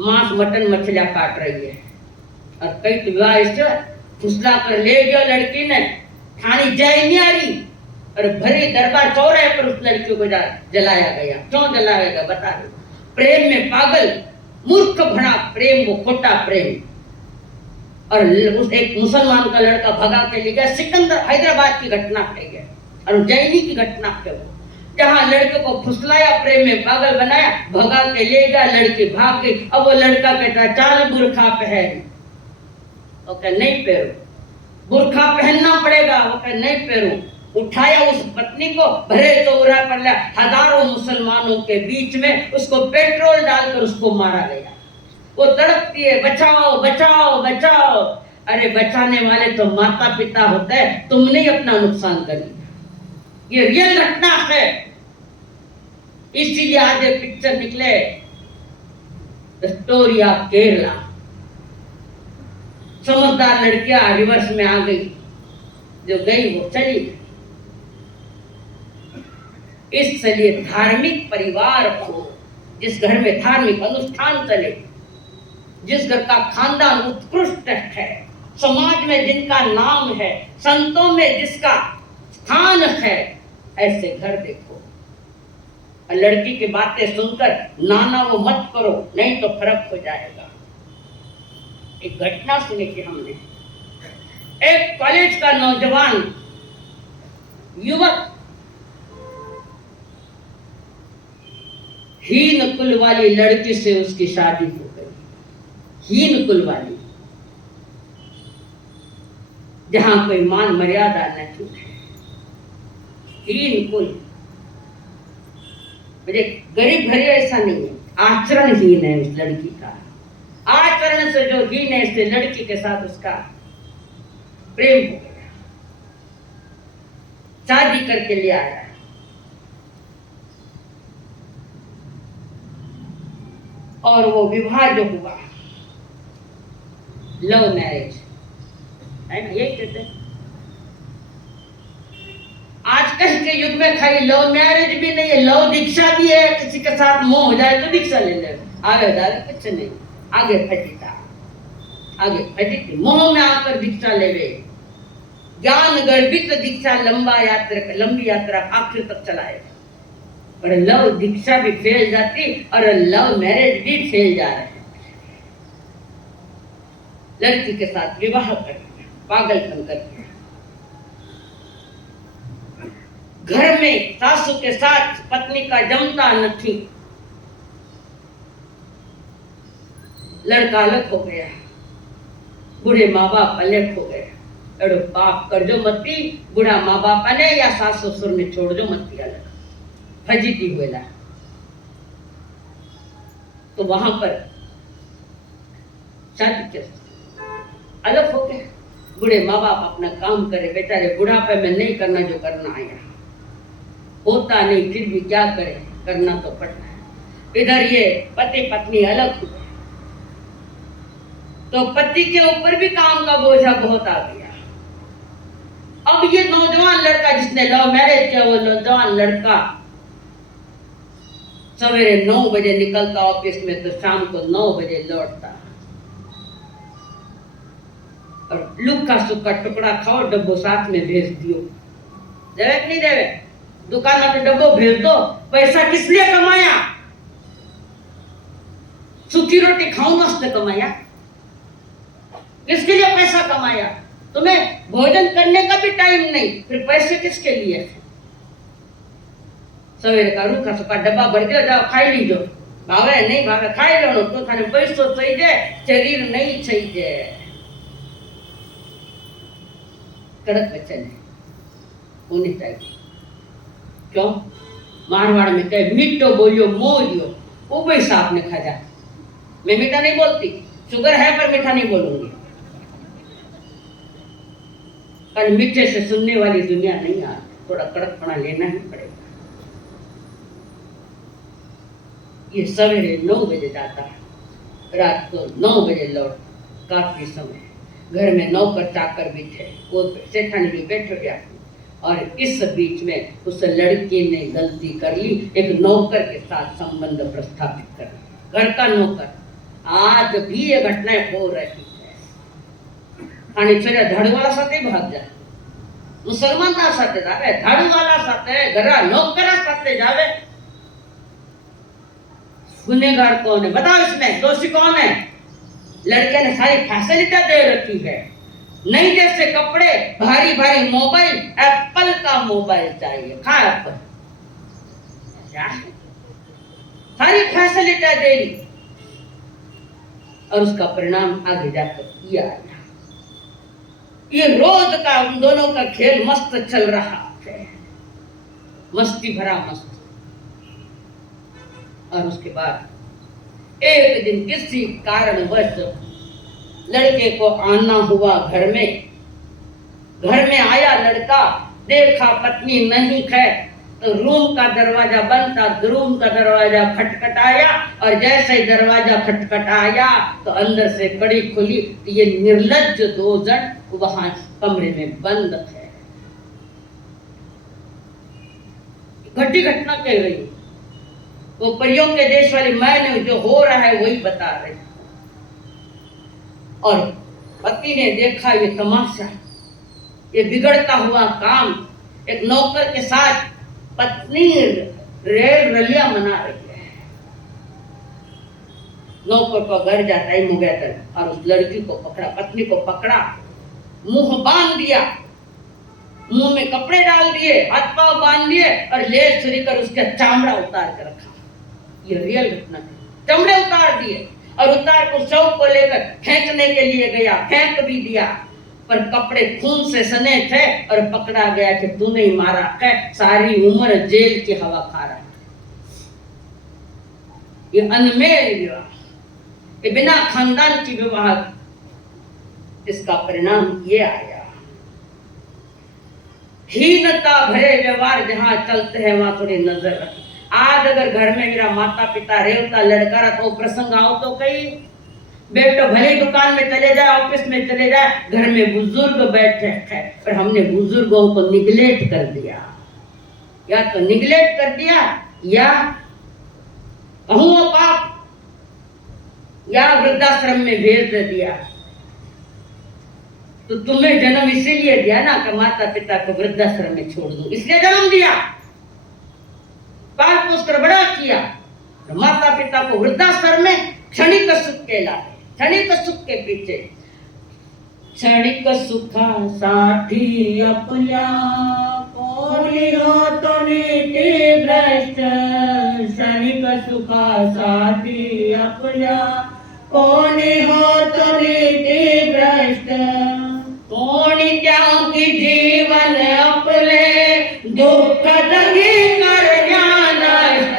मांस मटन मछलियां काट रही है, और कई विवाह इससे फुसला कर ले गया लड़की ने, थानी जय नहीं आ रही और भरी दरबार चौराहे पर उस लड़की को जलाया गया। क्यों जलाया गया बता दो? प्रेम में पागल मूर्ख भरा प्रेम, वो खोटा प्रेम। और उस एक मुसलमान का लड़का भगा के ले गया। सिकंदर हैदराबाद की घटना है ये, और जैनी की घटना है वो, जहाँ लड़के को फुसलाया, प्रेम में पागल बनाया, भगा के ले गया, लड़की भाग गई। अब वो लड़का कहता चाल बुरखा पहन, वो कह नहीं पहनो, बुरखा पहनना पड़ेगा, वो कह नहीं पहनो। उठाया उस पत्नी को, भरे चौरा कर लिया, हजारों मुसलमानों के बीच में उसको पेट्रोल डालकर उसको मारा गया। वो तड़पती है बचाओ बचाओ बचाओ, अरे बचाने वाले तो माता पिता होते हैं, तुमने ही अपना नुकसान कर लिया। ये रियल घटना है, इसीलिए आज ये पिक्चर निकले, द स्टोरी ऑफ केरला। समझदार लड़कियां रिवर्स में आ गई, जो गई वो चली गई। इसलिए धार्मिक परिवार को, जिस घर में धार्मिक अनुष्ठान चले, जिस घर का खानदान उत्कृष्ट है, समाज में जिनका नाम है, संतों में जिसका स्थान है, ऐसे घर देखो। और लड़की की बातें सुनकर नाना वो मत करो, नहीं तो फर्क हो जाएगा। एक घटना सुनी थी हमने, एक कॉलेज का नौजवान युवक हीन कुल वाली लड़की से उसकी शादी हो गई। हीन कुल वाली, जहां कोई मान मर्यादा नहीं है। हीन कुल, मुझे गरीब घरी ऐसा नहीं है, आचरण हीन है उस लड़की का। आचरण से जो हीन है, इससे लड़की के साथ उसका प्रेम हो गया, शादी करके ले आया। और वो विवाह जो हुआ, लव मैरिज है ना, यही कहते हैं। आजकल के युग में खाली लव मैरिज भी नहीं है, लव दीक्षा भी है। किसी के साथ मोह हो जाए तो दीक्षा ले ले, आगे कुछ नहीं, आगे फजीता, आगे फजीती, मोह में आकर दीक्षा लेवे। ज्ञान गर्भित दीक्षा लंबी यात्रा आखिर तक चलाएगा। और लव दीक्षा भी फेल जाती और लव मैरिज भी फेल जा रहे हैं। लड़की के साथ विवाह करके पागलपन करके, घर में सासू के साथ पत्नी का जमता नहीं, लड़का अलग हो गया, बूढ़े माँ बाप अलग हो गए। अरे बाप कर जो मत्ती, बूढ़ा माँ बाप ने या सास ससुर ने छोड़ जो मत्ती अलग फजीती हुएला। तो वहां पर शादी के अलग हो गए। बूढ़े माँ बाप अपना काम करे, बेचारे बुढ़ापे में नहीं करना जो करना आया, होता नहीं, फिर भी क्या करे, करना तो पड़ता है। इधर ये पति पत्नी अलग हुए, तो पति के ऊपर भी काम का बोझा बहुत आ गया। अब ये नौजवान लड़का जिसने लव मैरिज किया, वो नौजवान लड़का सवेरे 9 बजे निकलता ऑफिस में, तो शाम को 9 बजे लौटता। और लुक्का सुक्का टुकड़ा खाओ, डब्बो साथ में भेज दियो। देवे कि नहीं देवे? दुकान पे डब्बो भेज दो। पैसा किस लिए कमाया? सूखी रोटी खाऊं मस्त कमाया। किसके लिए पैसा कमाया? तुम्हें भोजन करने का भी टाइम नहीं, फिर पैसे किसके लिए? सवेरे का रूखा सुखा डब्बा भर के जाओ, खाई लीजो। भावे नहीं भावे खाई लो, तो थाने पैसो चाहिए, शरीर नहीं चाहिए। कड़क वचन है, होनी चाहिए। क्यों? मारवाड़ में कहे मीठो बोलियो मोरियो, वो पैसा आपने खा जा। मैं मीठा नहीं बोलती, शुगर है पर मीठा नहीं बोलूंगी। पर मीठे से सुनने वाली दुनिया नहीं आ, थोड़ा कड़कपना लेना ही पड़ेगा। ये सवेरे 9 बजे जाता है, रात को 9 बजे लौट। काफी समय घर में नौकर चाकर भी थे, वो सेठानी भी बैठे गया। और इस बीच में उस लड़की ने गलती कर ली, एक नौकर के साथ संबंध प्रस्थापित कर। घर का नौकर, आज भी ये घटनाएं हो रही है। आणि छेड़ा झाड़ूवाला साथे भाग जाए, मुसलमान ना साथे जावे, झाड़ूवाला साथे, घरा नौकरा साथे जावे। गुनेगार कौन है बताओ? इसमें दोषी कौन है? लड़के ने सारी फैसिलिटी दे रखी है, नई जैसे कपड़े, भारी भारी मोबाइल, एप्पल का मोबाइल चाहिए, खा एप्पल, सारी फैसिलिटी दे दी। और उसका परिणाम आगे जाकर ये आया। ये रोज का उन दोनों का खेल मस्त चल रहा है, मस्ती भरा मस्त। और उसके बाद एक दिन किसी कारणवश लड़के को आना हुआ घर में आया लड़का, देखा पत्नी नहीं है, तो रूम का दरवाजा बंद था, रूम का दरवाजा खटखटाया, और जैसे ही दरवाजा खटखटाया तो अंदर से कड़ी खुली, ये निर्लज्ज दो जन वहां कमरे में बंद थे। घटी घटना कह रही, वो परियों के देश वाली मैंने जो हो रहा है वही बता रही। और पति ने देखा ये तमाशा, ये बिगड़ता हुआ काम, एक नौकर के साथ पत्नी रेल रलिया मना रही है। नौकर को घर जा टाइम हो गया था, और उस लड़की को पकड़ा, पत्नी को पकड़ा, मुंह बांध दिया, मुंह में कपड़े डाल दिए, हाथ पांव बांध दिए, और ले छुरी कर उसका चामड़ा उतार कर रखा। ये रियल घटना है। चमड़े उतार दिए, और उतार को शव को लेकर फेंकने के लिए गया, फेंक भी दिया, पर कपड़े खून से सने थे, और पकड़ा गया कि तूने ही मारा है, सारी उम्र जेल की हवा खा रहा है। ये अनमेल विवाह, ये बिना खानदान की विवाह, इसका परिणाम ये आया। हीनता भरे व्यवहार जहां चलते हैं वहां थोड़ी नजर रख। आज अगर घर में मेरा माता पिता रेवता लड़का रहा तो प्रसंग आओ तो कई बेटो भले दुकान में चले जाए, ऑफिस में चले जाए, घर में बुजुर्ग बैठे हैं, पर हमने बुजुर्गों को निगलेक्ट कर दिया, या तो निगलेक्ट कर दिया, या कहूँ पाप, या वृद्धाश्रम में भेज दिया। तो तुम्हें जन्म इसीलिए दिया ना कि माता पिता को वृद्धाश्रम में छोड़ दूं, इसलिए जन्म दिया, पाल पोस कर बड़ा किया। तो माता पिता को वृद्धाश्रम में क्षणिक सुख के लाए, क्षणिक सुख के पीछे क्षणिक सुखा साठी अपना, कोणी हो तो नीति भ्रष्ट, क्षणिक सुखा साठी अपना, कोणी हो तो नीति भ्रष्ट, कोणी त्यागी जीवन अपने, दुख दगी कर नष्ट,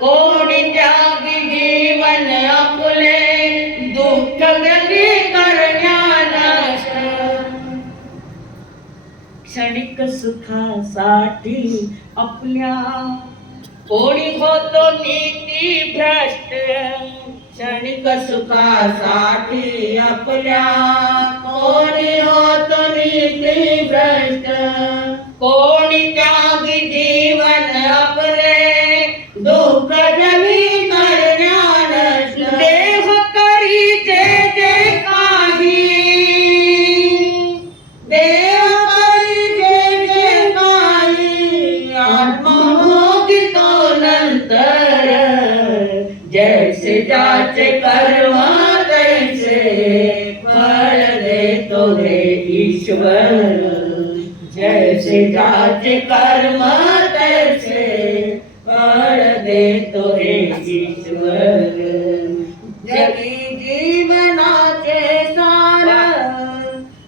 कोणी त्यागी जीवन अपने, दुख दगी कर नष्ट, क्षणिक सुखासाठी आपल्या, कोणी होतो नीती भ्रष्ट, क्षणिक सुखासाठी आपल्या, कोणी होतो नीती भ्रष्ट, कोणी त्यागी जीवन अपने, दुःख जगी करण्या नष्ट, देह करी जे जे काही, देह करी जे जे काही, आत्मभोगितो नंतर, जैसे जाचे कर्म तैसे फल देतो रे ईश्वर, जैसे जाचे कर्म तैसे फल देतो रे ईश्वर, जगी जीवनाचे सार,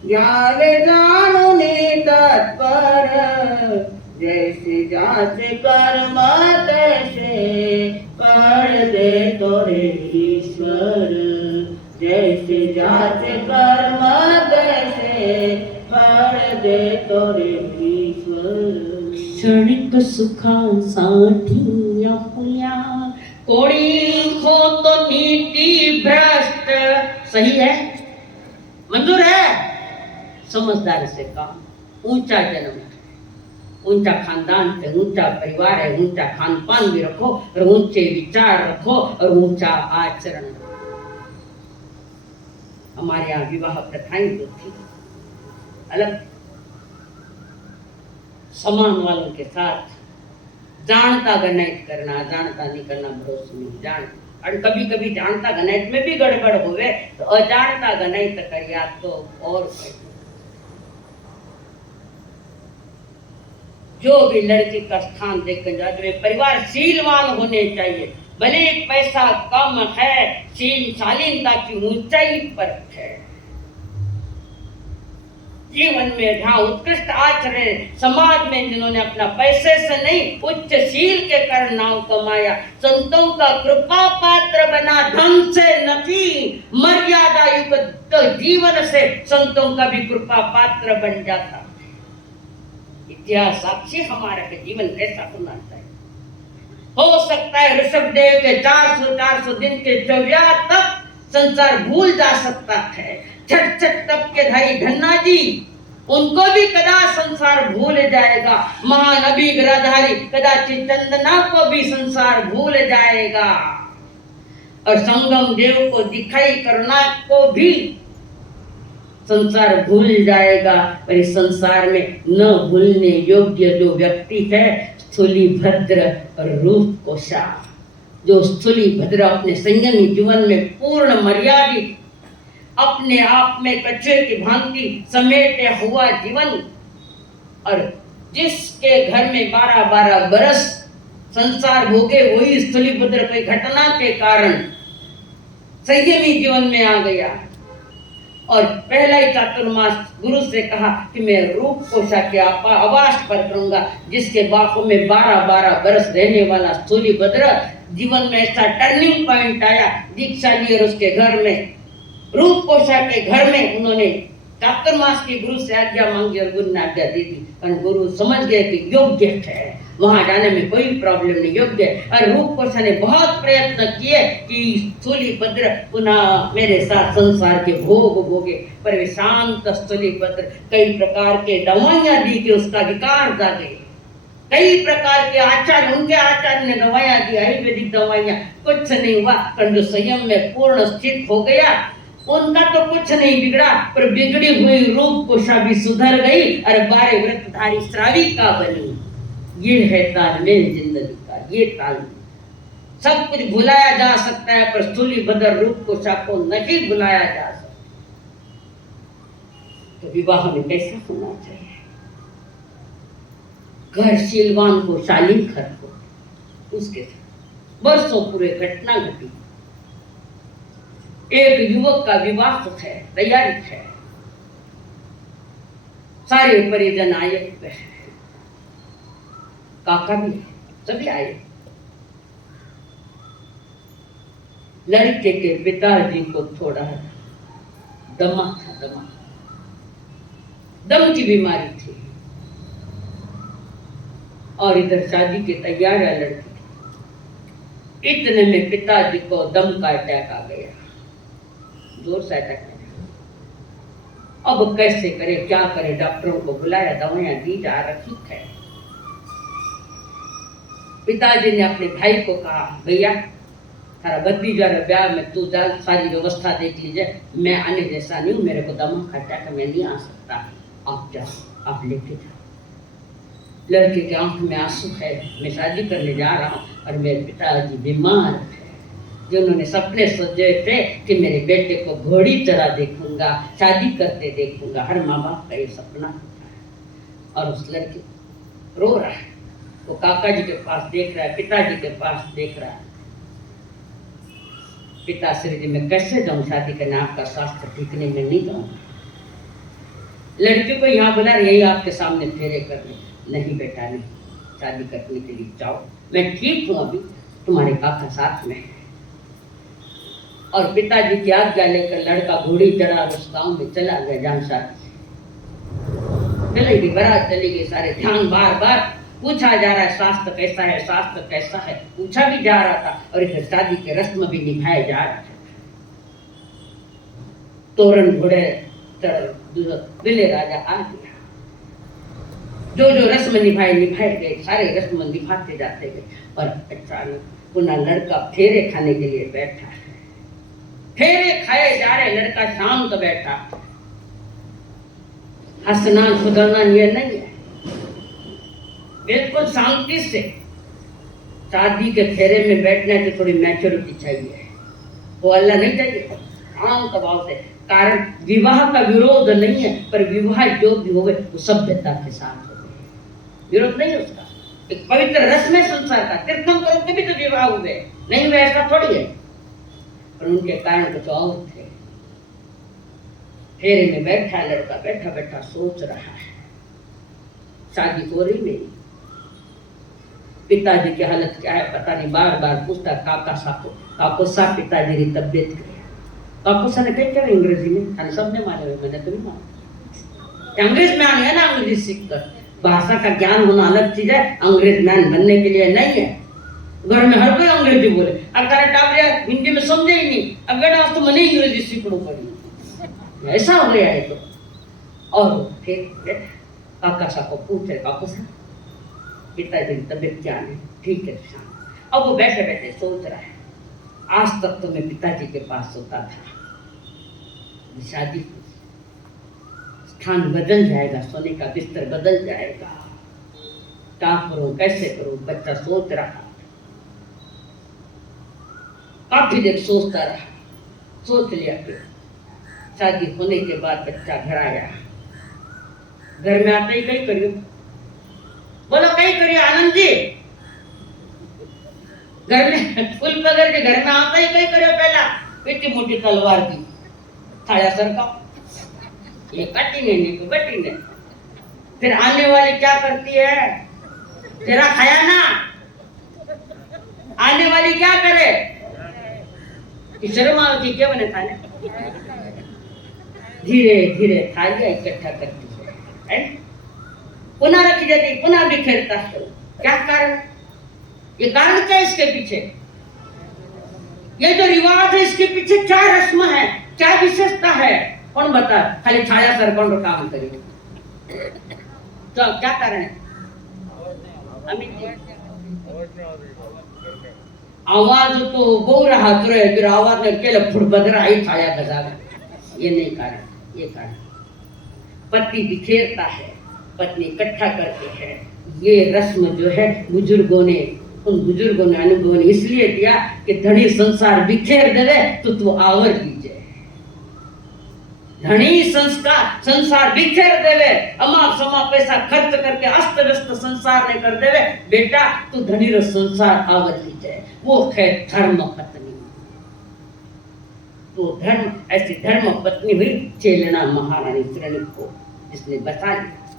घ्यावे जाणून तत्पर, जैसे जाचे कर्म तैसे फल देतो रे ईश्वर, जैसे जाचे कर्म तैसे फल देतो रे ईश्वर, क्षणिक सुखासाठी आपल्या, कोणी होतो नीति भ्रष्ट। सही है, मंजूर है, समझदारी से काम, ऊंचा जन्म, ऊंचा खानदान से, ऊंचा परिवार है, ऊंचा खान पान भी रखो, और ऊंचे विचार रखो, और ऊंचा आचरण रखो। हमारे यहाँ विवाह प्रथाएं जो थी अलग, समान वालों के साथ जानता गणित करना, जानता नहीं करना, भरोसा नहीं जान, और कभी कभी जानता गणित में भी गड़बड़ होवे तो अजानता गणित करिया तो और जो भी लड़की का स्थान देखकर जाते हुए परिवार शीलवान होने चाहिए, भले पैसा कम है, शील शालीनता की ऊंचाई पर है। जीवन में जहाँ उत्कृष्ट आचरण समाज में जिन्होंने अपना पैसे से नहीं उच्च शील के कारण नाम कमाया, संतों का कृपा पात्र बना, धन से नहीं मर्यादा युक्त जीवन से संतों का भी कृपा पात्र बन जाता। इतिहास साक्षी हमारा के जीवन कैसा होना चाहिए। हो सकता है ऋषभदेव के 400 दिन के चौव्या तक संसार भूल जा सकता है। छठ तप के धारी धन्ना जी, उनको भी कदाच संसार भूल जाएगा। महानबी गिरधारी कदाचित चंदना को भी संसार भूल जाएगा, और संगम देव को दिखाई करना को भी संसार भूल जाएगा। और इस संसार में न भूलने योग्य जो व्यक्ति है स्थूली भद्र और रूप कोशा। जो स्थूली भद्र अपने संयमी जीवन में पूर्ण मर्यादित अपने आप में कच्चे की भांति समेटे हुआ जीवन, और जिसके घर में 12-12 बरस संसार भोगे वही स्थूली भद्र कोई घटना के कारण संयमी जीवन में आ गया। और पहला ही चातुर्मास गुरु से कहा कि मैं रूप कोशा के आवास पर करूंगा। जिसके बाहों में 12-12 बरस रहने वाला स्थूली भद्र जीवन में ऐसा टर्निंग पॉइंट आया, दीक्षा ली और उसके घर में रूप कोशा के घर में उन्होंने चातुर्मास की गुरु से आज्ञा मांगी और गुरु ने आज्ञा दी थी। और गुरु समझ गए कि योग्य है, वहां जाने में कोई प्रॉब्लम नहीं, योग्य। और रूप कोशा ने बहुत प्रयत्न किए कि स्थूली भद्र पुनः मेरे साथ संसार के भोग भोगे, पर वे शांत स्थूली भद्र कई प्रकार के दवाइयां दी कि उसका विकार जागे। कई प्रकार के आचार्य, उनके आचार्य ने दवाइयां दी, आयुर्वेदिक दवाइयां, कुछ नहीं हुआ। पर जो संयम में पूर्ण स्थित हो गया उनका तो कुछ नहीं बिगड़ा, पर बिगड़ी हुई रूप कोशा भी सुधर गई और 12 व्रतधारी श्राविका बनी। ये है तालमेल जिंदगी का, ये तालमेल। सब कुछ भुलाया जा सकता है पर स्थूली भद्र रूप कोशा को नहीं भुलाया जा सकता। तो विवाह में कैसा होना चाहिए? घर शीलवान को, शालीन घर को, उसके साथ वर्षों पूरे घटना घटी। एक युवक का विवाह है, तैयारी है, सारे परिजन आए, काका भी सभी आए। लड़के के पिताजी को थोड़ा दमा था, दम की बीमारी थी, और इधर शादी की तैयार है लड़की। इतने में पिताजी को दम का अटैक आ गया, जोर से अटैक आया। अब कैसे करे, क्या करे? डॉक्टरों को बुलाया, दवाइयां दी जा रही है। पिताजी ने अपने भाई को कहा, भैया तारा भतीजा रे ब्याह में तू जा, सारी व्यवस्था देख लीजिए, मैं आने जैसा नहीं हूँ, मेरे को दमा का अटैक, मैं नहीं आ सकता, आप जाओ, आप लेके जाओ। लड़के के आंख में आंसू है, मैं शादी करने जा रहा हूँ और मेरे पिताजी बीमार है। जिन्होंने सपने सोचे थे कि मेरे बेटे को घोड़ी चढ़ा देखूंगा, शादी करते देखूंगा, हर माँ बाप का ये सपना होता है। और उस लड़के रो रहा है, वो काका जी के पास देख रहा है, पिताजी के पास देख रहा है। पिताश्री जी मैं कैसे जाऊँ शादी करने, आपका स्वास्थ्य ठीक नहीं, मैं नहीं जाऊँगा। लड़के को यहाँ बुला रही, यही आपके सामने फेरे करने। नहीं बेटा नहीं, शादी करने के लिए जाओ, मैं ठीक हूँ, अभी तुम्हारे काका साथ में है। और पिताजी की आज्ञा लेकर लड़का घोड़ी चढ़ा उस गांव में चला गया जहाँ शादी चलेगी, बारात चली गई। सारे ध्यान बार बार पूछा जा रहा है, स्वास्थ्य कैसा है, स्वास्थ्य कैसा है, पूछा भी जा रहा था, और इधर शादी के रस्म भी निभाए जा रहे थे। तोरण घोड़े दिले राजा आ गया, जो जो रस्म निभाए गए, सारे रस्म निभाते जाते गए। और अचानक पुनः लड़का फेरे खाने के लिए बैठा है, फेरे खाए जा रहे, लड़का शांत बैठा, हंसना खुदना ये नहीं है, बिल्कुल शांति से। शादी के फेरे में बैठने से थोड़ी मैच्योरिटी चाहिए, वो अल्लाह नहीं चाहिए, शांत भाव से। कारण विवाह का विरोध नहीं है, पर विवाह जो भी हो वो सभ्यता के साथ हो, विरोध नहीं है उसका। एक पवित्र रस्म है संसार का, तीर्थंकरों के भी तो विवाह हुए, नहीं हुए ऐसा थोड़ी है, पर उनके कारण कुछ और थे। फेरे में बैठा लड़का, बैठा बैठा सोच रहा है शादी हो रही मेरी, पिताजी की हालत क्या है पता नहीं, बार बार पूछता काको सा पिताजी की तबियत क्या है। काको सा ने कही क्या अंग्रेजी में, खाने सबने मारे हुए, मैंने तो नहीं मारा। अंग्रेज में आने है ना, अंग्रेजी सीखकर भाषा का ज्ञान होना अलग चीज है, अंग्रेज मैन बनने के लिए नहीं है। घर में हर कोई अंग्रेजी बोले, अगर टाबरे हिंदी में समझे ही नहीं, अगर तो मने अंग्रेजी सीखना पड़ी, ऐसा हो गया है। तो और फिर काका सा को पूछे, काको सा पिताजी की तबियत क्या है, ठीक है शाम। अब वो बैठे बैठे सोच रहा है, आज तक तो मैं पिताजी के पास सोता था, शादी स्थान बदल जाएगा, सोने का बिस्तर बदल जाएगा, क्या करूं कैसे करूं, बच्चा सोच रहा। काफी देर सोचता रहा, सोच लिया फिर शादी होने के बाद बच्चा घर आया। घर में आते ही कहीं करियो, बोलो कहीं करियो आनंद जी, घर में फुल पकड़ के घर में आता ही कहीं करियो, पहला इतनी मोटी तलवार की खाया सर का, ये कटी नहीं तो बटी नहीं। फिर आने वाली क्या करती है, तेरा खाया ना, आने वाली क्या करे, शर्म आवती क्या बने खाने, धीरे धीरे थालियां इकट्ठा करती है, पुनः रखी जाती, पुनः बिखेरता है। क्या कारण, ये कारण क्या इसके पीछे, ये जो रिवाज है इसके पीछे क्या रस्म है, क्या विशेषता है, कौन बता, खाली छाया सर कौन काम करेगा, तो क्या कारण है। आवाज तो गो रहा तुरे, फिर आवाज ने केले फुट बदरा ही छाया बजागा, ये नहीं कारण, ये कारण पति बिखेरता है, पत्नी इकट्ठा करती है। ये रस्म जो है बुजुर्गों ने, उन बुजुर्गों ने अनुभव इसलिए दिया कि धनी संसार बिखेर देवे तो तू आवर लीजिए, धनी संसार बिखेर देवे, अमाप समा पैसा खर्च करके अस्त व्यस्त संसार ने कर देवे, बेटा तू धनी रो संसार आवर लीजिए, वो है धर्म पत्नी। तो धर्म, ऐसी धर्म पत्नी हुई चेलना महारानी श्रेणी को, जिसने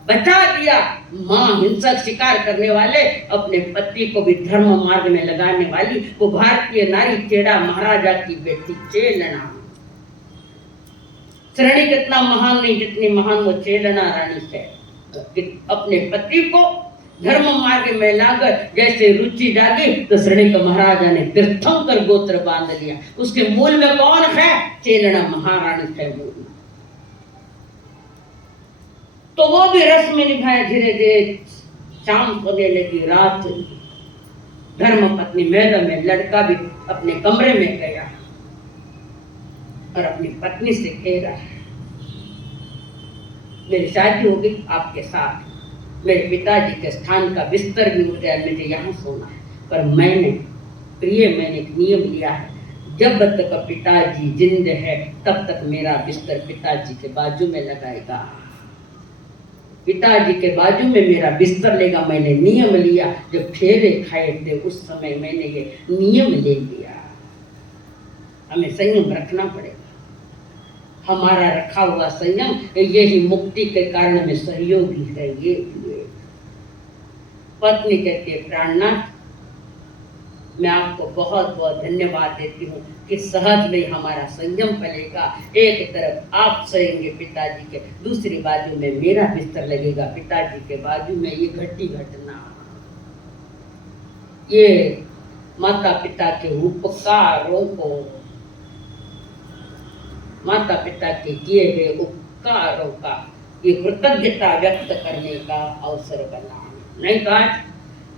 बचा दिया मां हिंसक शिकार करने वाले अपने पति को भी धर्म मार्ग में लगाने वाली वो भारतीय नारी चेड़ा महाराजा की बेटी चेलना। श्रेणी कितना महान नहीं जितनी महान वो चेलना रानी है, अपने पति को धर्म मार्ग में लाकर जैसे रुचि जागी तो श्रेणी का महाराजा ने तीर्थंकर गोत्र बांध लिया। उसके मूल में कौन है, चेलना महारानी है मूल। तो वो भी रस्म निभाए, धीरे धीरे शाम होने लगी, रात, धर्म पत्नी मैदान में, लड़का भी अपने कमरे में गया और अपनी पत्नी से कह रहा है, मेरी शादी हो गई आपके साथ, मेरे पिताजी के स्थान का बिस्तर भी उड़ गया, मुझे यहाँ सोना है, पर मैंने एक नियम लिया है, जब तक पिताजी जिंदा है तब तक मेरा बिस्तर पिताजी के बाजू में लगाएगा, पिताजी के बाजू में मेरा बिस्तर लेगा। मैंने नियम लिया, जब फेरे खाए थे उस समय मैंने ये नियम ले लिया। हमें संयम रखना पड़ेगा, हमारा रखा हुआ संयम यही मुक्ति के कारण में सहयोगी है। ये पत्नी कहती है, प्राणनाथ मैं आपको बहुत बहुत धन्यवाद देती हूँ कि सहज में हमारा संयम पलेगा, एक तरफ आप सहेंगे पिताजी के, दूसरी बाजू में मेरा बिस्तर लगेगा पिताजी के बाजू में। ये घटी घटना, ये माता पिता के उपकारों को, माता पिता के किए गए उपकारों का ये कृतज्ञता व्यक्त करने का अवसर बना। नहीं तो आज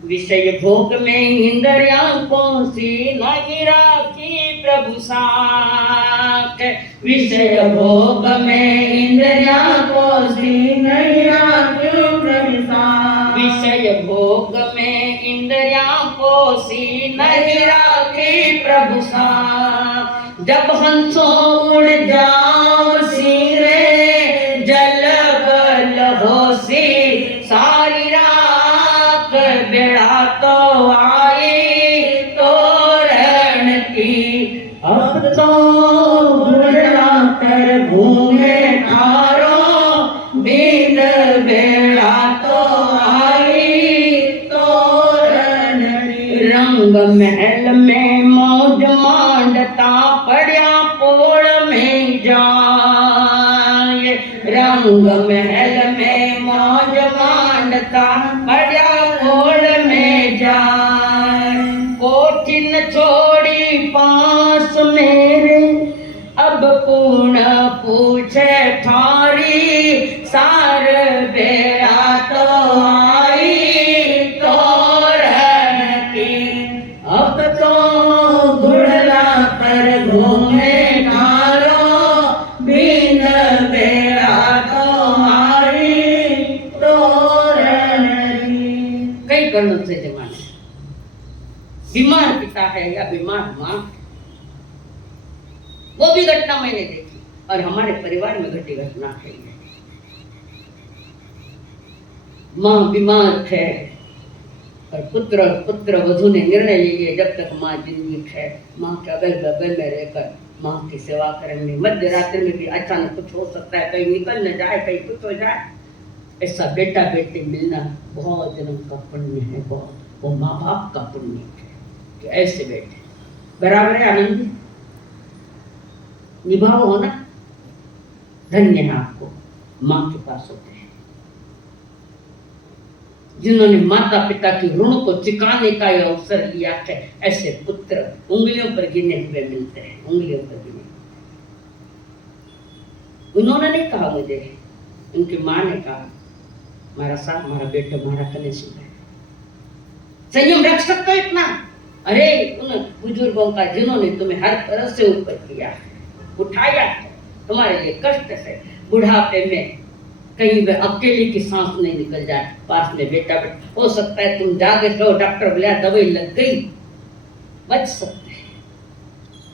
विषय भोग में इंद्रियां पहुंची नहीं राखी प्रभु साक, विषय भोग में इंद्रियां पहुंची नहीं राखी प्रभु साक, विषय भोग में इंद्रियां पहुंची नहीं राखी प्रभु साक, जब हंसों उड़ जाओ सिरे जल बल होसी, सारी रात बेड़ा तो आई तोरण की, अब तो बुढ़ा कर घूमे बेड़ा तो आई तोरण रंग महल में मौज मांडता पड़िया पोड़ में जाए रंग महल में मौज मांडता पड़िया पोड़ में जाए कोठिन छोड़ी पास मेरे अब पूर्ण पूछे थारी सार बेड़ा तो आई तोरण की अब तो घुड़ला पर घूमे नारो बिन बेड़ा तो आई तोरण की कई कारणों से जमाने बीमार पिता है या बीमार माँ वो भी घटना मैंने देखी और हमारे परिवार में घटी घटना है माँ बीमार है और पुत्र वधु ने निर्णय लिए जब तक माँ जिंदगी है माँ के अगल बगल में रहकर माँ की सेवा करेंगे मध्य रात्रि में भी अचानक कुछ हो सकता है कहीं निकल न जाए कहीं कुछ हो जाए ऐसा बेटा बेटी मिलना बहुत जन्म का पुण्य है बहुत वो माँ बाप का पुण्य है कि ऐसे बेटे बराबर है आनंद निभाओ हो ना धन्य है आपको माँ के पास होते हैं जिन्होंने माता पिता की ऋण को चुकाने का यह अवसर लिया है ऐसे पुत्र उंगलियों पर गिने हुए मिलते हैं उंगलियों पर गिने उन्होंने नहीं कहा मुझे उनकी माँ ने कहा हमारा साथ हमारा बेटा हमारा कलेश है संयम रख सकते हो इतना अरे उन बुजुर्गों का जिन्होंने तुम्हें हर तरह से ऊपर किया है उठाया तुम्हारे लिए कष्ट है बुढ़ापे में कहीं भी अकेले की सांस नहीं निकल जाए पास में बेटा हो सकता है तुम जागे रहो डॉक्टर बोला दवाई लग गई बच सकते हैं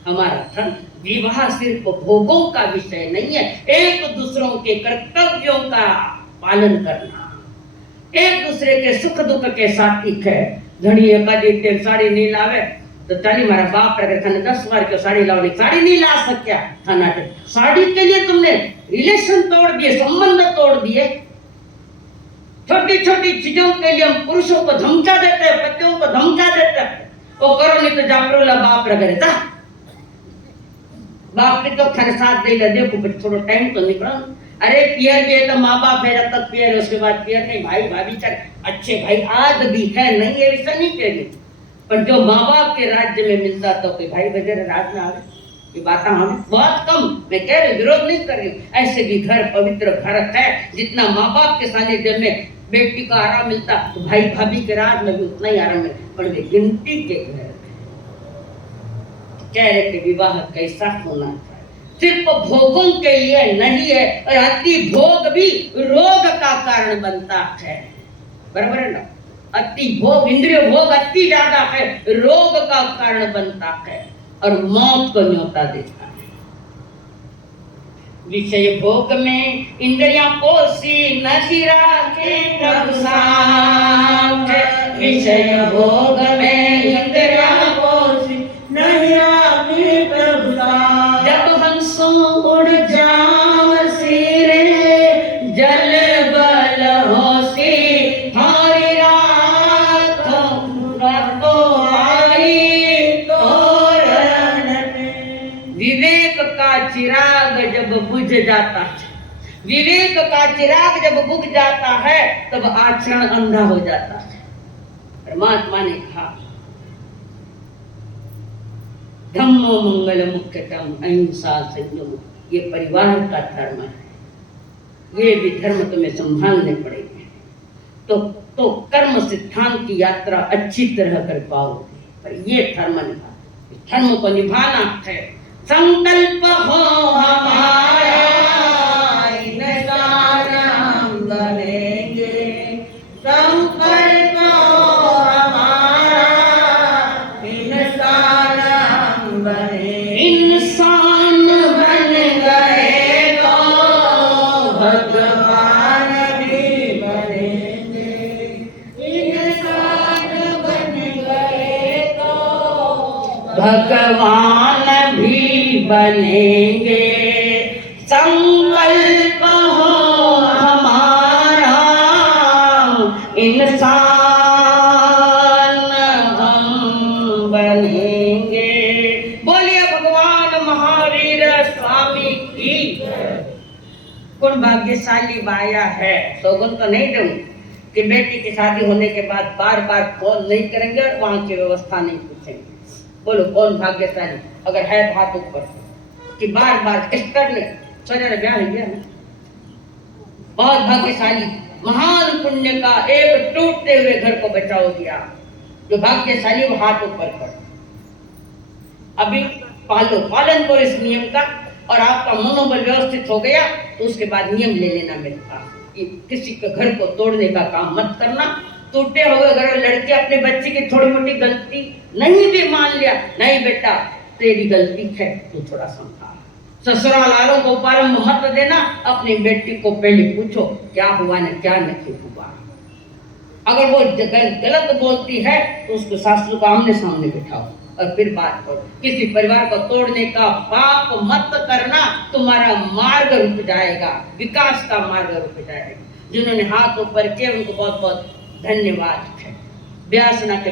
हमारा धर्म विवाह सिर्फ भोगों का विषय नहीं है एक दूसरों के कर्तव्यों का पालन करना एक दूसरे के सुख दुख के साथी है घड़ी एकादी साड़ी नहीं लावे तो चाली मारा बाप रखे थाने 10 बार क्यों साड़ी लावनी साड़ी नहीं ला सकिया थाना साड़ी के लिए तुमने रिलेशन तोड़ दिए संबंध तोड़ दिए छोटी छोटी चीजों के लिए हम पुरुषों को धमका देते हैं पतियों को धमका देते हैं वो करो नहीं तो जापरोला बाप रखे था बाप के तो थाने साथ दे ले देखो थोड़ा टाइम तो निकलो अरे पियर भी है तो माँ बाप है जब तक पियर उसके बाद पियर नहीं भाई भाभी चल अच्छे भाई आज भी है नहीं है ऐसा नहीं कह रही पर जो माँ बाप के राज्य में मिलता तो कोई भाई वगैरह राज में आवे ये बात हमें बहुत कम मैं कह रही विरोध नहीं कर रही ऐसे भी घर पवित्र घर है जितना माँ बाप के सानिध्य में बेटी को आराम मिलता तो भाई भाभी के राज में भी उतना ही आराम मिलता पर वे गिनती के घर कह रहे थे विवाह कैसा होना चाहिए सिर्फ भोगों के लिए नहीं है और अति भोग भी रोग का कारण बनता है बराबर है ना अति भोग इंद्रिय भोग अति ज्यादा है रोग का कारण बनता है और मौत को न्योता देता है विषय भोग में इंद्रियां पोसी नशी राखे प्रभु साथ विषय भोग में इंद्रियां पोसी नहीं राखे प्रभु साथ जब हंसों उड़ जाओ सिरे जल बल होसी हरि रात तो आई तोरण विवेक का चिराग जब बुझ जाता है विवेक का चिराग जब बुझ जाता है तब आचरण अंधा हो जाता है परमात्मा ने कहा धम्मो मंगल मुख्यतम अहिंसा संयम ये परिवार का धर्म है ये भी धर्म तुम्हें संभालने पड़ेंगे तो कर्म सिद्धांत की यात्रा अच्छी तरह कर पाओगे पर ये धर्म को निभाना है संकल्प हो हमारा इंसान हम बनेंगे संकल्प हो हमारा इंसान हम बने इंसान बन गए तो भगवान भी बनेंगे इंसान बन गए तो भगवान भी बनेंगे संकल्प हो हमारा भाग्यशाली बाया है, सौगन तो नहीं दूं कि बेटी की शादी होने के बाद बार बार फोन नहीं करेंगे और वहां की व्यवस्था नहीं पूछेंगे। बोलो कौन भाग्यशाली? अगर है तो हाथ ऊपर कि बार बार किस करने सजा ब्याह है गया ना। बहुत भाग्यशाली, महान पुण्य का एक टूटते हुए घर को बचाओ दिया। जो भाग्यशाली वो हाथ ऊपर कर। अभी पालन करो इस नियम का और आपका मनोबल व्यवस्थित हो गया तो उसके बाद नियम ले लेना मेरे पास कि किसी के घर को तोड़ने का काम मत करना। टूटे हुए घर में लड़के अपने बच्चे की थोड़ी मोटी गलती नहीं भी मान लिया, नहीं बेटा तेरी गलती है तू थोड़ा संभाल, ससुराल वालों को प्रारंभ मत देना। अपनी बेटी को पहले पूछो क्या हुआ ना क्या नहीं हुआ। अगर वो गलत बोलती है तो उसको सासू को आमने सामने बिठाओ और फिर बात करो। किसी परिवार को तोड़ने का पाप मत करना, तुम्हारा मार्ग रुक जाएगा, विकास का मार्ग रुक जाएगा। जिन्होंने हाथ ऊपर किए उनको बहुत बहुत धन्यवाद है। व्यासना के